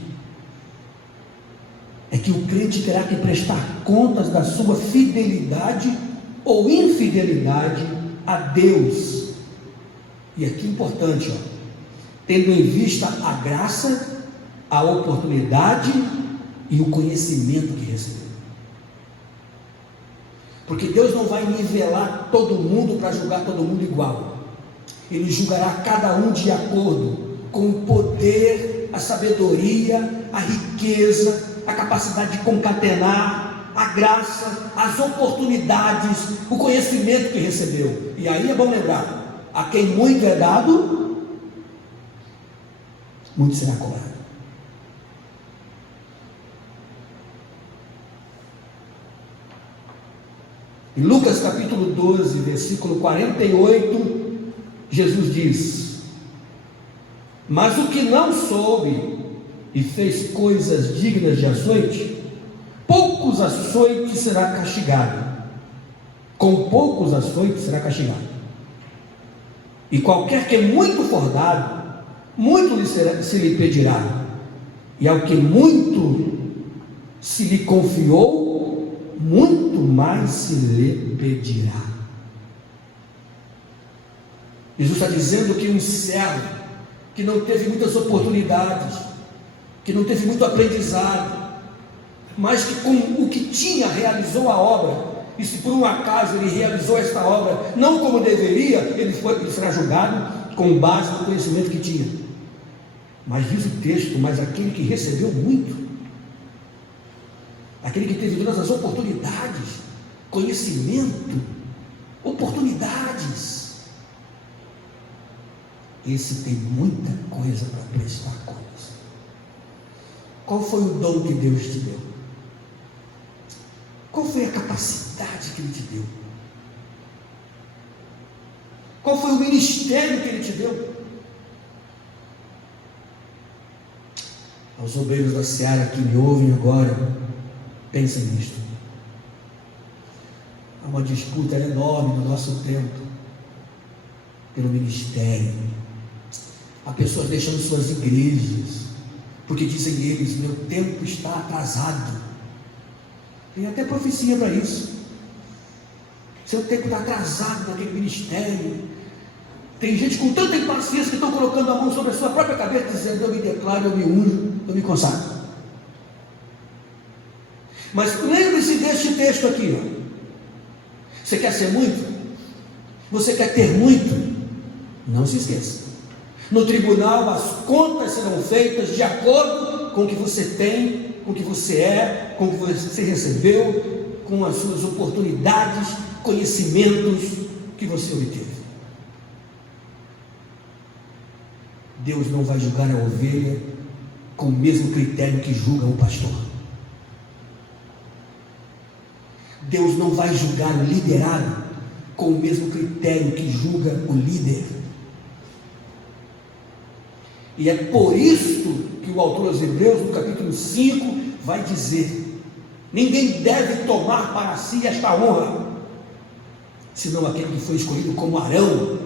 é que o crente terá que prestar contas da sua fidelidade ou infidelidade a Deus. E aqui importante, tendo em vista a graça, a oportunidade e o conhecimento que recebeu. Porque Deus não vai nivelar todo mundo para julgar todo mundo igual. Ele julgará cada um de acordo com o poder, a sabedoria, a riqueza, a capacidade de concatenar, a graça, as oportunidades, o conhecimento que recebeu. E aí é bom lembrar: a quem muito é dado, muito será cobrado. Em Lucas capítulo 12, versículo 48, Jesus diz: Mas o que não soube e fez coisas dignas de açoite, poucos açoites será castigado. Com poucos açoites será castigado. E qualquer que é muito for dado, muito se lhe pedirá. E ao que muito se lhe confiou, muito mais se lhe pedirá. Jesus está dizendo que um servo que não teve muitas oportunidades, que não teve muito aprendizado, mas que com o que tinha realizou a obra, e se por um acaso ele realizou esta obra não como deveria, ele será julgado com base no conhecimento que tinha. Mas diz o texto: mas aquele que recebeu muito, aquele que teve todas as oportunidades, conhecimento, oportunidades, esse tem muita coisa para prestar contas. Qual foi o dom que Deus te deu? Qual foi a capacidade que Ele te deu? Qual foi o ministério que Ele te deu? Aos obreiros da seara que me ouvem agora, pensem nisto. Há uma disputa enorme no nosso tempo pelo ministério. Há pessoas deixando suas igrejas, porque dizem eles: meu tempo está atrasado. Tem até profecia para isso. Seu tempo está atrasado naquele ministério. Tem gente com tanta impaciência que estão colocando a mão sobre a sua própria cabeça, dizendo: eu me declaro, eu me unjo, eu me consagro. Mas lembre-se deste texto aqui, ó. Você quer ser muito? Você quer ter muito? Não se esqueça. No tribunal as contas serão feitas de acordo com o que você tem, com o que você é, com o que você recebeu, com as suas oportunidades, conhecimentos que você obteve. Deus não vai julgar a ovelha com o mesmo critério que julga o pastor. Deus não vai julgar o liderado com o mesmo critério que julga o líder. E é por isso que o autor aos Hebreus, no capítulo 5, vai dizer: ninguém deve tomar para si esta honra, senão aquele que foi escolhido como Arão.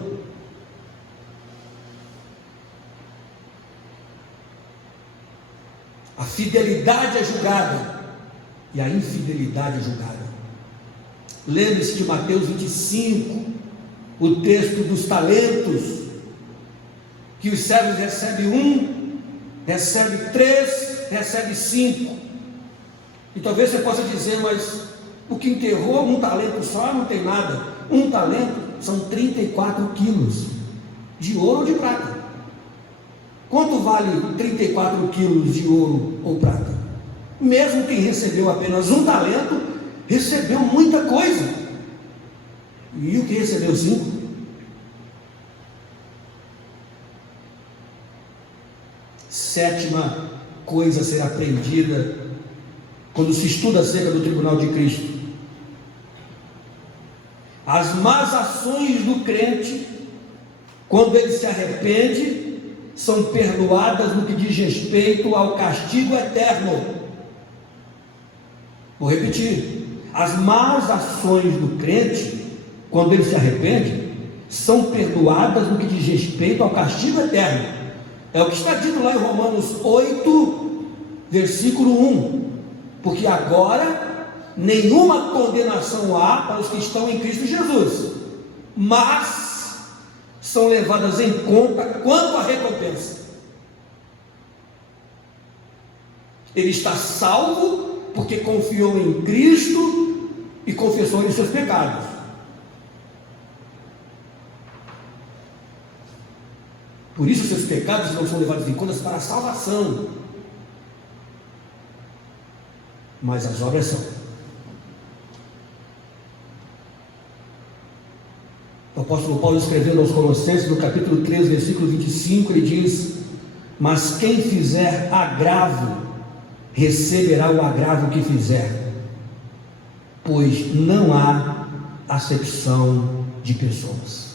A fidelidade é julgada e a infidelidade é julgada. Lembre-se de Mateus 25, o texto dos talentos, que os servos recebem 1, recebe 3, recebe 5. E talvez você possa dizer: mas o que enterrou um talento só não tem nada. Um talento são 34 quilos de ouro ou de prata. Quanto vale 34 quilos de ouro ou prata? Mesmo quem recebeu apenas um talento, recebeu muita coisa. E o que recebeu 5? Sétima coisa a ser aprendida quando se estuda acerca do tribunal de Cristo: as más ações do crente, quando ele se arrepende, são perdoadas no que diz respeito ao castigo eterno. Vou repetir: as más ações do crente, quando ele se arrepende, são perdoadas no que diz respeito ao castigo eterno. É o que está dito lá em Romanos 8, versículo 1. Porque agora nenhuma condenação há para os que estão em Cristo Jesus, mas são levadas em conta quanto à recompensa. Ele está salvo porque confiou em Cristo e confessou os seus pecados. Por isso seus pecados não são levados em conta para a salvação, mas as obras são. O apóstolo Paulo, escrevendo aos Colossenses, no capítulo 3, versículo 25, ele diz: mas quem fizer agravo, receberá o agravo que fizer, pois não há acepção de pessoas.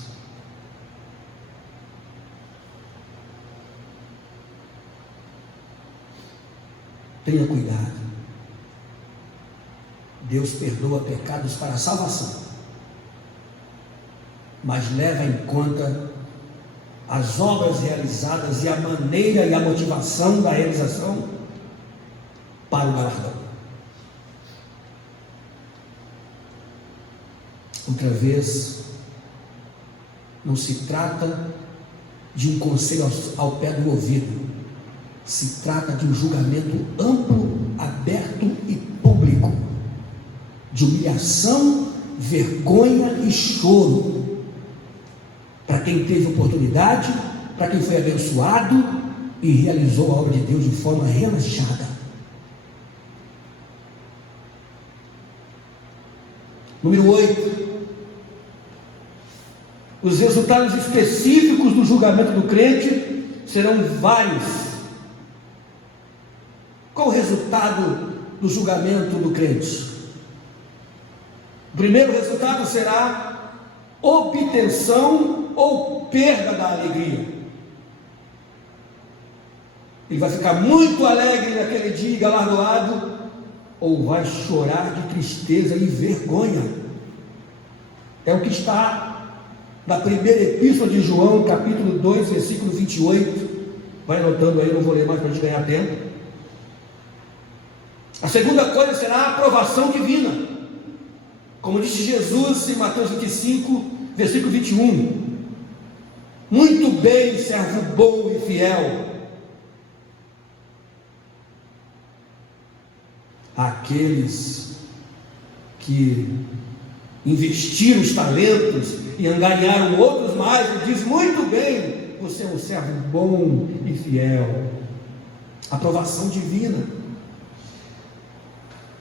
Tenha cuidado. Deus perdoa pecados para a salvação, mas leva em conta as obras realizadas e a maneira e a motivação da realização para o galardão. Outra vez, não se trata de um conselho ao pé do ouvido, se trata de um julgamento amplo, aberto e público, de humilhação, vergonha e choro, para quem teve oportunidade, para quem foi abençoado e realizou a obra de Deus de forma relaxada. Número 8. Os resultados específicos do julgamento do crente serão vários. Qual o resultado do julgamento do crente? O primeiro resultado será obtenção ou perda da alegria. Ele vai ficar muito alegre naquele dia galardoado, ou vai chorar de tristeza e vergonha. É o que está na primeira epístola de João, capítulo 2, versículo 28. Vai anotando aí, não vou ler mais para a gente ganhar tempo. A segunda coisa será a aprovação divina, como disse Jesus em Mateus 25, versículo 21. Muito bem, servo bom e fiel. Aqueles que investiram os talentos e angariaram outros mais, ele diz: muito bem, você é um servo bom e fiel. Aprovação divina.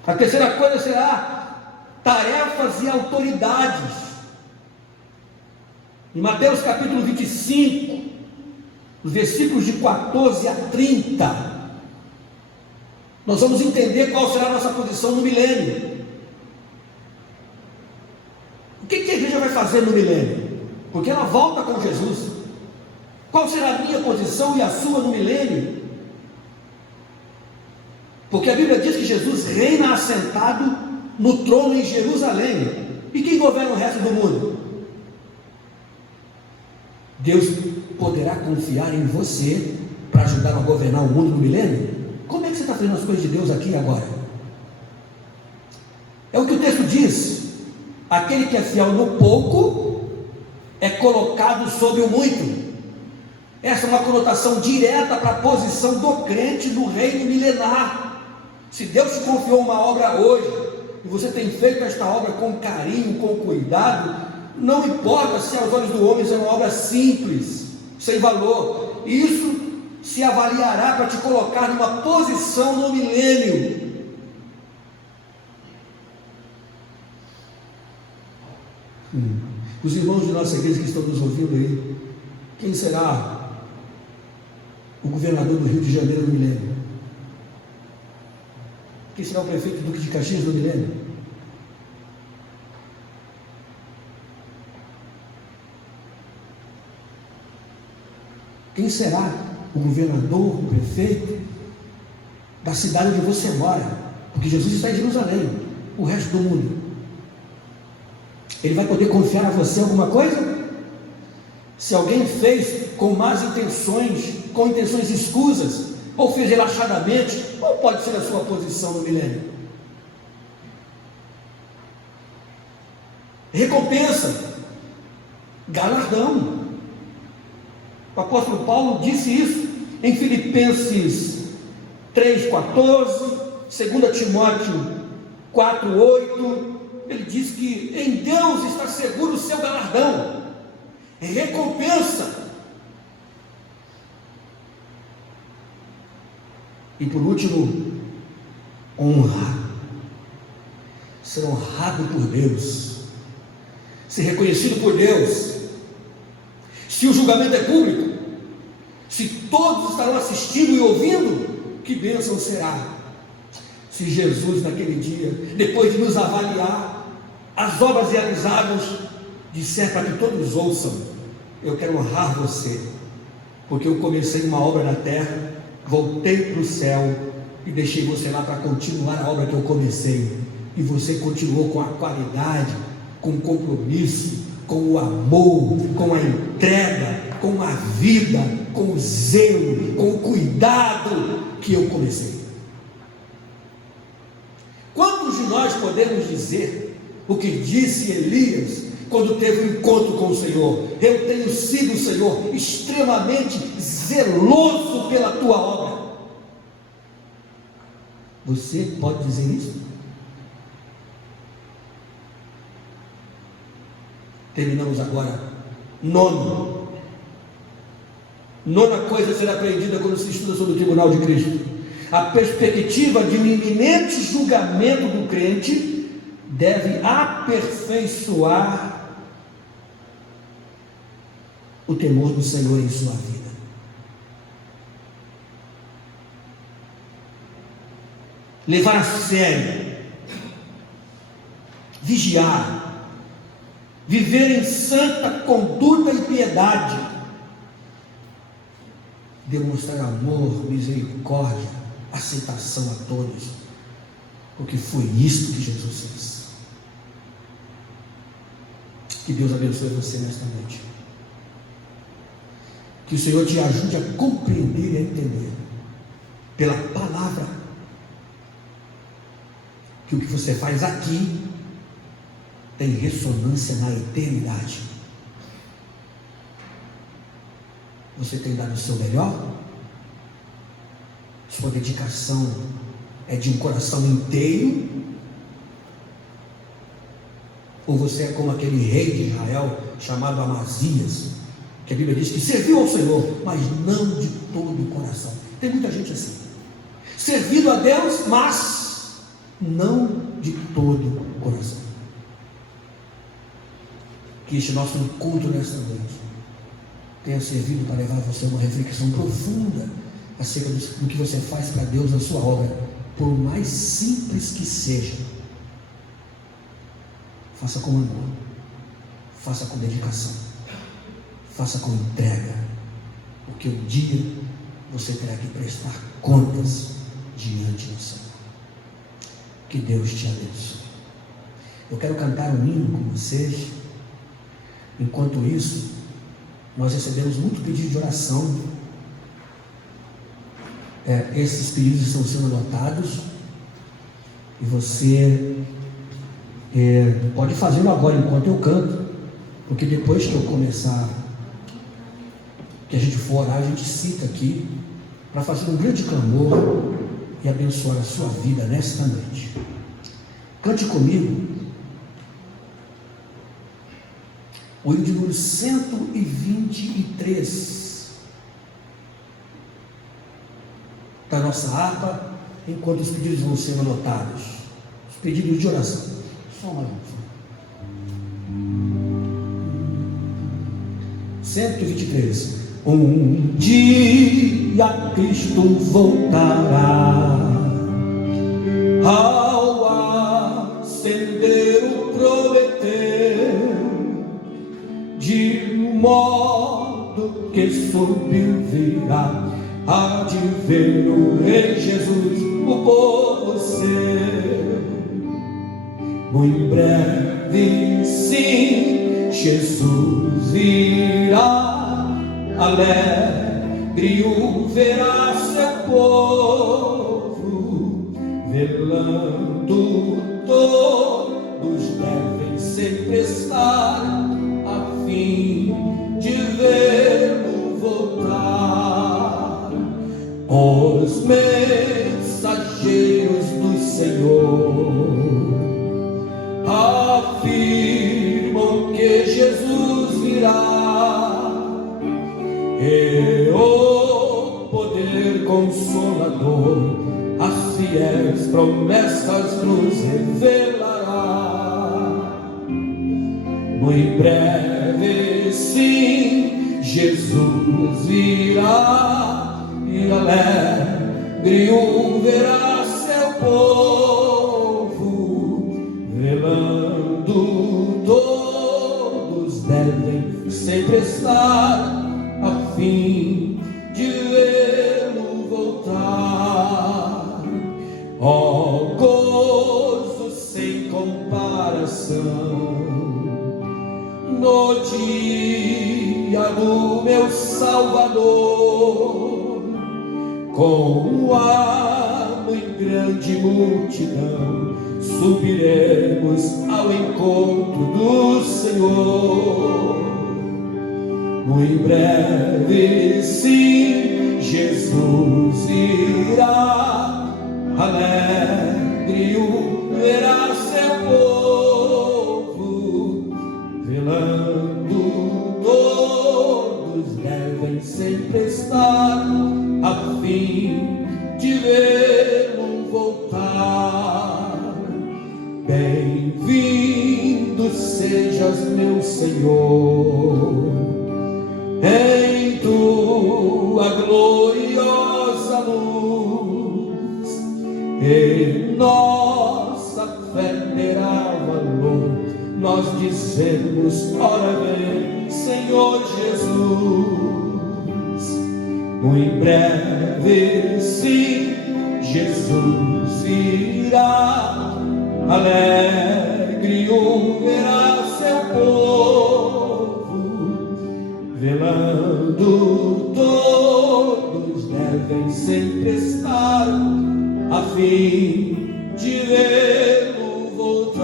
A terceira coisa será tarefas e autoridades. Em Mateus capítulo 25, os versículos de 14 a 30, nós vamos entender qual será a nossa posição no milênio. O que a igreja vai fazer no milênio? Porque ela volta com Jesus. Qual será a minha posição e a sua no milênio? Porque a Bíblia diz que Jesus reina assentado no trono em Jerusalém. E quem governa o resto do mundo? Deus poderá confiar em você para ajudar a governar o mundo no milênio? Como é que você está fazendo as coisas de Deus aqui e agora? É o que o texto diz: aquele que é fiel no pouco é colocado sobre o muito. Essa é uma conotação direta para a posição do crente no reino milenar. Se Deus te confiou uma obra hoje, e você tem feito esta obra com carinho, com cuidado, não importa se aos olhos do homem é uma obra simples, sem valor, isso se avaliará para te colocar numa posição no milênio. Os irmãos de nossa igreja que estão nos ouvindo aí, quem será o governador do Rio de Janeiro no milênio? Quem será o prefeito do Duque de Caxias no milênio? Quem será o governador, o prefeito da cidade onde você mora? Porque Jesus está em Jerusalém, o resto do mundo. Ele vai poder confiar a você alguma coisa? Se alguém fez com más intenções, com intenções escusas, ou fez relaxadamente, qual pode ser a sua posição no milênio? Recompensa, galardão. O apóstolo Paulo disse isso em Filipenses 3,14, 2 Timóteo 4,8. Ele diz que em Deus está seguro o seu galardão, recompensa. E por último, honra. Ser honrado por Deus, ser reconhecido por Deus. Se o julgamento é público, se todos estarão assistindo e ouvindo, que bênção será. Se Jesus naquele dia, depois de nos avaliar as obras realizadas, disser para que todos ouçam: eu quero honrar você, porque eu comecei uma obra na terra, voltei para o céu e deixei você lá para continuar a obra que eu comecei, e você continuou com a qualidade, com o compromisso, com o amor, com a entrega, com a vida, com o zelo, com o cuidado que eu comecei. Quantos de nós podemos dizer o que disse Elias quando teve um encontro com o Senhor? Eu tenho sido, Senhor, extremamente zeloso pela tua obra. Você pode dizer isso? Terminamos agora. Nona coisa a ser aprendida quando se estuda sobre o tribunal de Cristo: a perspectiva de um iminente julgamento do crente deve aperfeiçoar o temor do Senhor em sua vida. Levar a sério, vigiar, viver em santa conduta e piedade, demonstrar amor, misericórdia, aceitação a todos, porque foi isto que Jesus fez. Que Deus abençoe você nesta noite. Que o Senhor te ajude a compreender e a entender, pela palavra, que o que você faz aqui tem ressonância na eternidade. Você tem dado o seu melhor? Sua dedicação é de um coração inteiro? Ou você é como aquele rei de Israel chamado Amazias, que a Bíblia diz que serviu ao Senhor, mas não de todo o coração? Tem muita gente assim, servindo a Deus, mas não de todo o coração. Que este nosso culto nesta noite tenha servido para levar a você uma reflexão profunda acerca do que você faz para Deus na sua obra, por mais simples que seja. Faça com amor, faça com dedicação, faça com entrega, porque um dia você terá que prestar contas diante do Senhor. Que Deus te abençoe. Eu quero cantar um hino com vocês. Enquanto isso, nós recebemos muito pedido de oração. Esses pedidos estão sendo anotados, e você pode fazê-lo agora enquanto eu canto, porque depois que eu começar, que a gente for orar, a gente cita aqui para fazer um grande clamor e abençoar a sua vida nesta noite. Cante comigo o hino de número 123 da nossa harpa, enquanto os pedidos vão sendo anotados, os pedidos de oração. Só uma vez. 123. Um dia Cristo voltará, ao acender o prometeu, de modo que subiu virá, há de ver o Rei Jesus, o povo seu. Muito breve, sim, Jesus virá, alegre o verá seu povo, velando todos devem sempre estar, a fim de vê-lo voltar. Os mensageiros do Senhor afirmam que Jesus virá, e o poder consolador as fiéis promessas nos revelará. Muito breve, sim, Jesus virá, e alegre o verá seu povo, velando todos devem sempre estar, a fim de vê-lo voltar. no dia do meu Salvador, com a mãe grande multidão, subiremos ao encontro do Senhor. Muito breve, sim, Jesus irá, alegre o verá seu povo, velando todos devem sempre estar, a fim de vê-lo voltar. Bem-vindo sejas, meu Senhor, em tua gloriosa luz, e nossa fé terá valor. Nós dizemos: ora vem, Senhor Jesus. Muito em breve, sim, Jesus irá, alegre o verá seu povo, velando todos devem sempre estar, a fim de vê-lo voltar.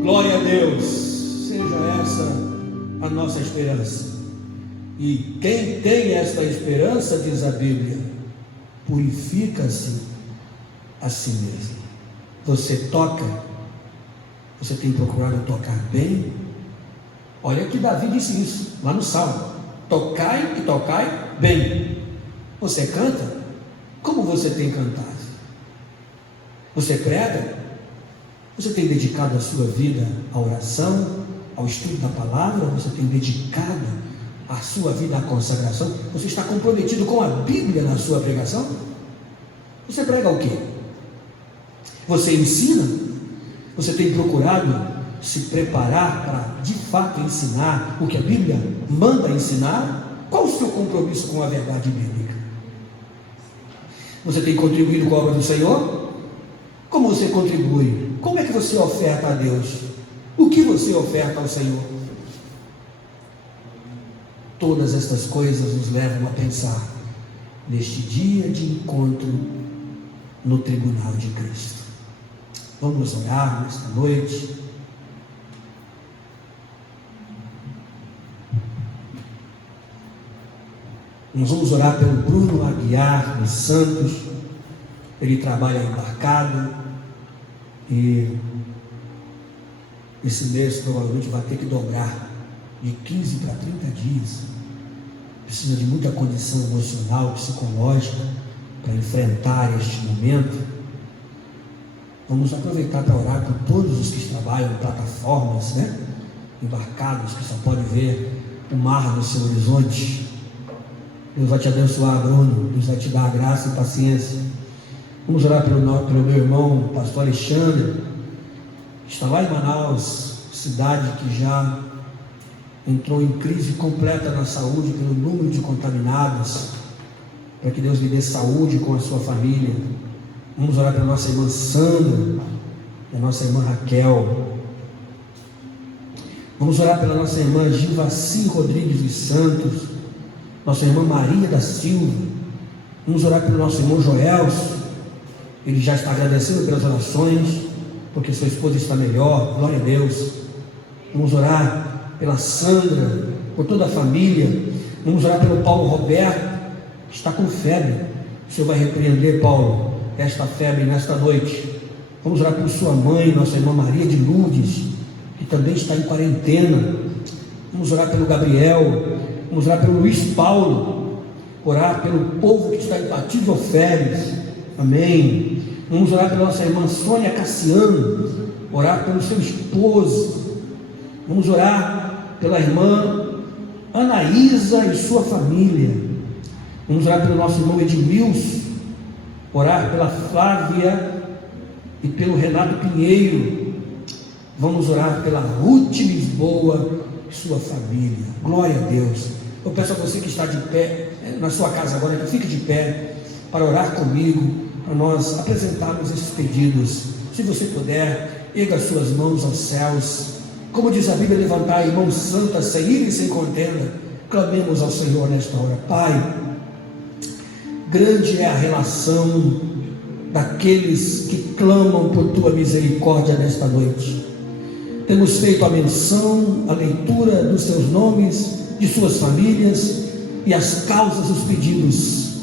Glória a Deus, seja essa a nossa esperança. E quem tem esta esperança, diz a Bíblia, purifica-se a si mesmo. Você toca, você tem procurado tocar bem? Olha que Davi disse isso lá no Salmo: tocai e tocai bem. Você canta? Como você tem cantado? Você prega? Você tem dedicado a sua vida à oração, ao estudo da palavra? Você tem dedicado a sua vida à consagração? Você está comprometido com a Bíblia na sua pregação? Você prega o quê? Você ensina? Você tem procurado se preparar para de fato ensinar o que a Bíblia manda ensinar? Qual o seu compromisso com a verdade bíblica? Você tem contribuído com a obra do Senhor? Como você contribui? Como é que você oferta a Deus? O que você oferta ao Senhor? Todas estas coisas nos levam a pensar neste dia de encontro no tribunal de Cristo. Vamos orar nesta noite. Nós vamos orar pelo Bruno Aguiar dos Santos. Ele trabalha embarcado e esse mês provavelmente vai ter que dobrar de 15 para 30 dias. Precisa de muita condição emocional, psicológica para enfrentar este momento. Vamos aproveitar para orar por todos os que trabalham em plataformas, embarcados, que só podem ver o mar no seu horizonte. Deus vai te abençoar, Bruno. Deus vai te dar graça e paciência. Vamos orar pelo meu irmão, pastor Alexandre. Está lá em Manaus, cidade que já entrou em crise completa na saúde pelo número de contaminados. Para que Deus lhe dê saúde com a sua família. Vamos orar pela nossa irmã Sandra, a nossa irmã Raquel. Vamos orar pela nossa irmã Givaci Rodrigues dos Santos, nossa irmã Maria da Silva. Vamos orar pelo nosso irmão Joelso. Ele já está agradecendo pelas orações, porque sua esposa está melhor, glória a Deus. Vamos orar pela Sandra, por toda a família. Vamos orar pelo Paulo Roberto, que está com febre. O Senhor vai repreender, Paulo, esta febre nesta noite. Vamos orar por sua mãe, nossa irmã Maria de Lourdes, que também está em quarentena. Vamos orar pelo Gabriel. Vamos orar pelo Luiz Paulo. Orar pelo povo que está em Patísio Férias. Amém. Vamos orar pela nossa irmã Sônia Cassiano. Orar pelo seu esposo. Vamos orar pela irmã Anaísa e sua família. Vamos orar pelo nosso irmão Edmilson. Orar pela Flávia e pelo Renato Pinheiro. Vamos orar pela Ruth Lisboa e sua família. Glória a Deus. Eu peço a você que está de pé na sua casa agora, que fique de pé para orar comigo para nós apresentarmos esses pedidos. Se você puder, erga as suas mãos aos céus. Como diz a Bíblia, levantai mãos santas, sem ira e sem contenda. Clamemos ao Senhor nesta hora. Pai, grande é a relação daqueles que clamam por tua misericórdia nesta noite. Temos feito a menção, a leitura dos seus nomes, de suas famílias e as causas dos pedidos.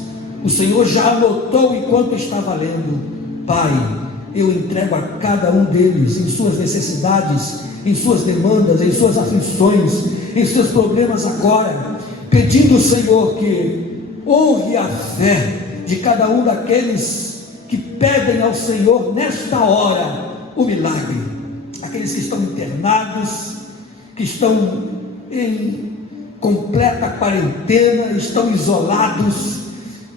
O Senhor já anotou enquanto estava lendo. Pai, eu entrego a cada um deles em suas necessidades, em suas demandas, em suas aflições, em seus problemas agora, pedindo, Senhor, que honre a fé de cada um daqueles que pedem ao Senhor nesta hora o milagre. Aqueles que estão internados, que estão em completa quarentena, estão isolados,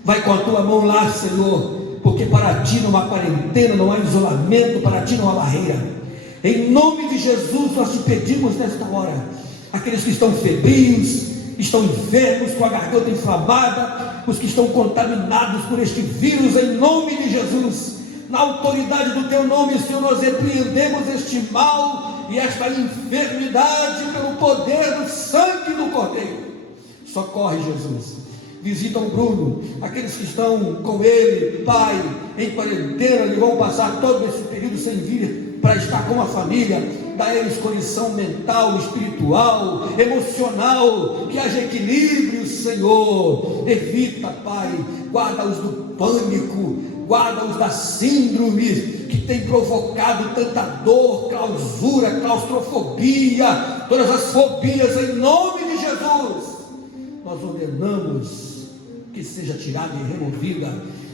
vai com a tua mão lá, Senhor, porque para ti não há quarentena, não há isolamento, para ti não há barreira. Em nome de Jesus nós te pedimos nesta hora, aqueles que estão febrios, estão enfermos, com a garganta inflamada, os que estão contaminados por este vírus, em nome de Jesus, na autoridade do teu nome, Senhor, nós repreendemos este mal e esta enfermidade pelo poder do sangue do Cordeiro. Socorre, Jesus. Visita o Bruno, aqueles que estão com ele, Pai, em quarentena, e vão passar todo esse período sem vir para estar com a família. Dá a eles condição mental, espiritual, emocional, que haja equilíbrio, Senhor. Evita, Pai, guarda-os do pânico, guarda-os da síndrome que tem provocado tanta dor, clausura, claustrofobia, todas as fobias, em nome de Jesus. Nós ordenamos que seja tirada e removida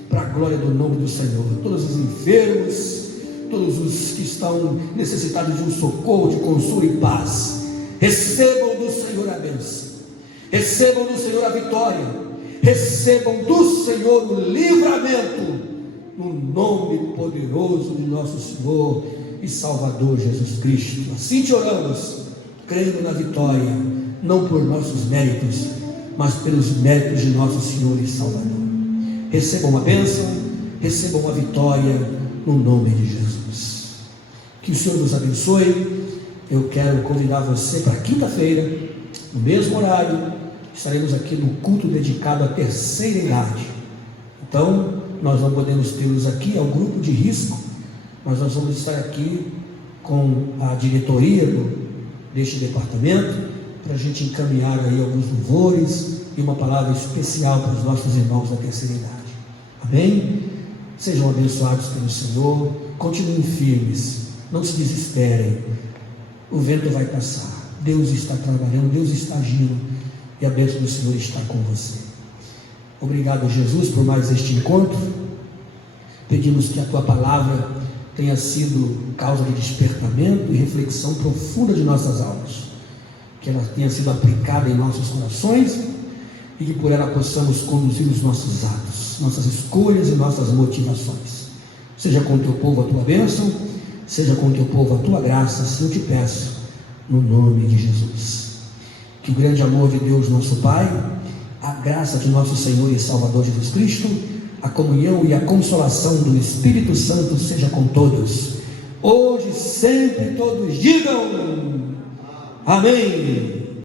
para a glória do nome do Senhor. Todos os enfermos, todos os que estão necessitados de um socorro, de consolo e paz, recebam do Senhor a bênção, recebam do Senhor a vitória, recebam do Senhor o livramento, no nome poderoso de nosso Senhor e Salvador Jesus Cristo. Assim te oramos, crendo na vitória, não por nossos méritos, mas pelos méritos de nosso Senhor e Salvador. Recebam a bênção, recebam a vitória, no nome de Jesus. Que o Senhor nos abençoe. Eu quero convidar você para quinta-feira, no mesmo horário, estaremos aqui no culto dedicado à terceira idade. Então, nós não podemos tê-los aqui, é um grupo de risco, mas nós vamos estar aqui com a diretoria deste departamento, para a gente encaminhar aí alguns louvores e uma palavra especial para os nossos irmãos da terceira idade. Amém? Sejam abençoados pelo Senhor, continuem firmes, não se desesperem, o vento vai passar, Deus está trabalhando, Deus está agindo, e a bênção do Senhor está com você. Obrigado, Jesus, por mais este encontro. Pedimos que a tua palavra tenha sido causa de despertamento e reflexão profunda de nossas almas, que ela tenha sido aplicada em nossos corações e que por ela possamos conduzir os nossos atos, nossas escolhas e nossas motivações. Seja com o teu povo a tua bênção, seja com o teu povo a tua graça, assim eu te peço, no nome de Jesus. Que o grande amor de Deus nosso Pai, a graça de nosso Senhor e Salvador Jesus Cristo, a comunhão e a consolação do Espírito Santo seja com todos, hoje, sempre, todos digam amém.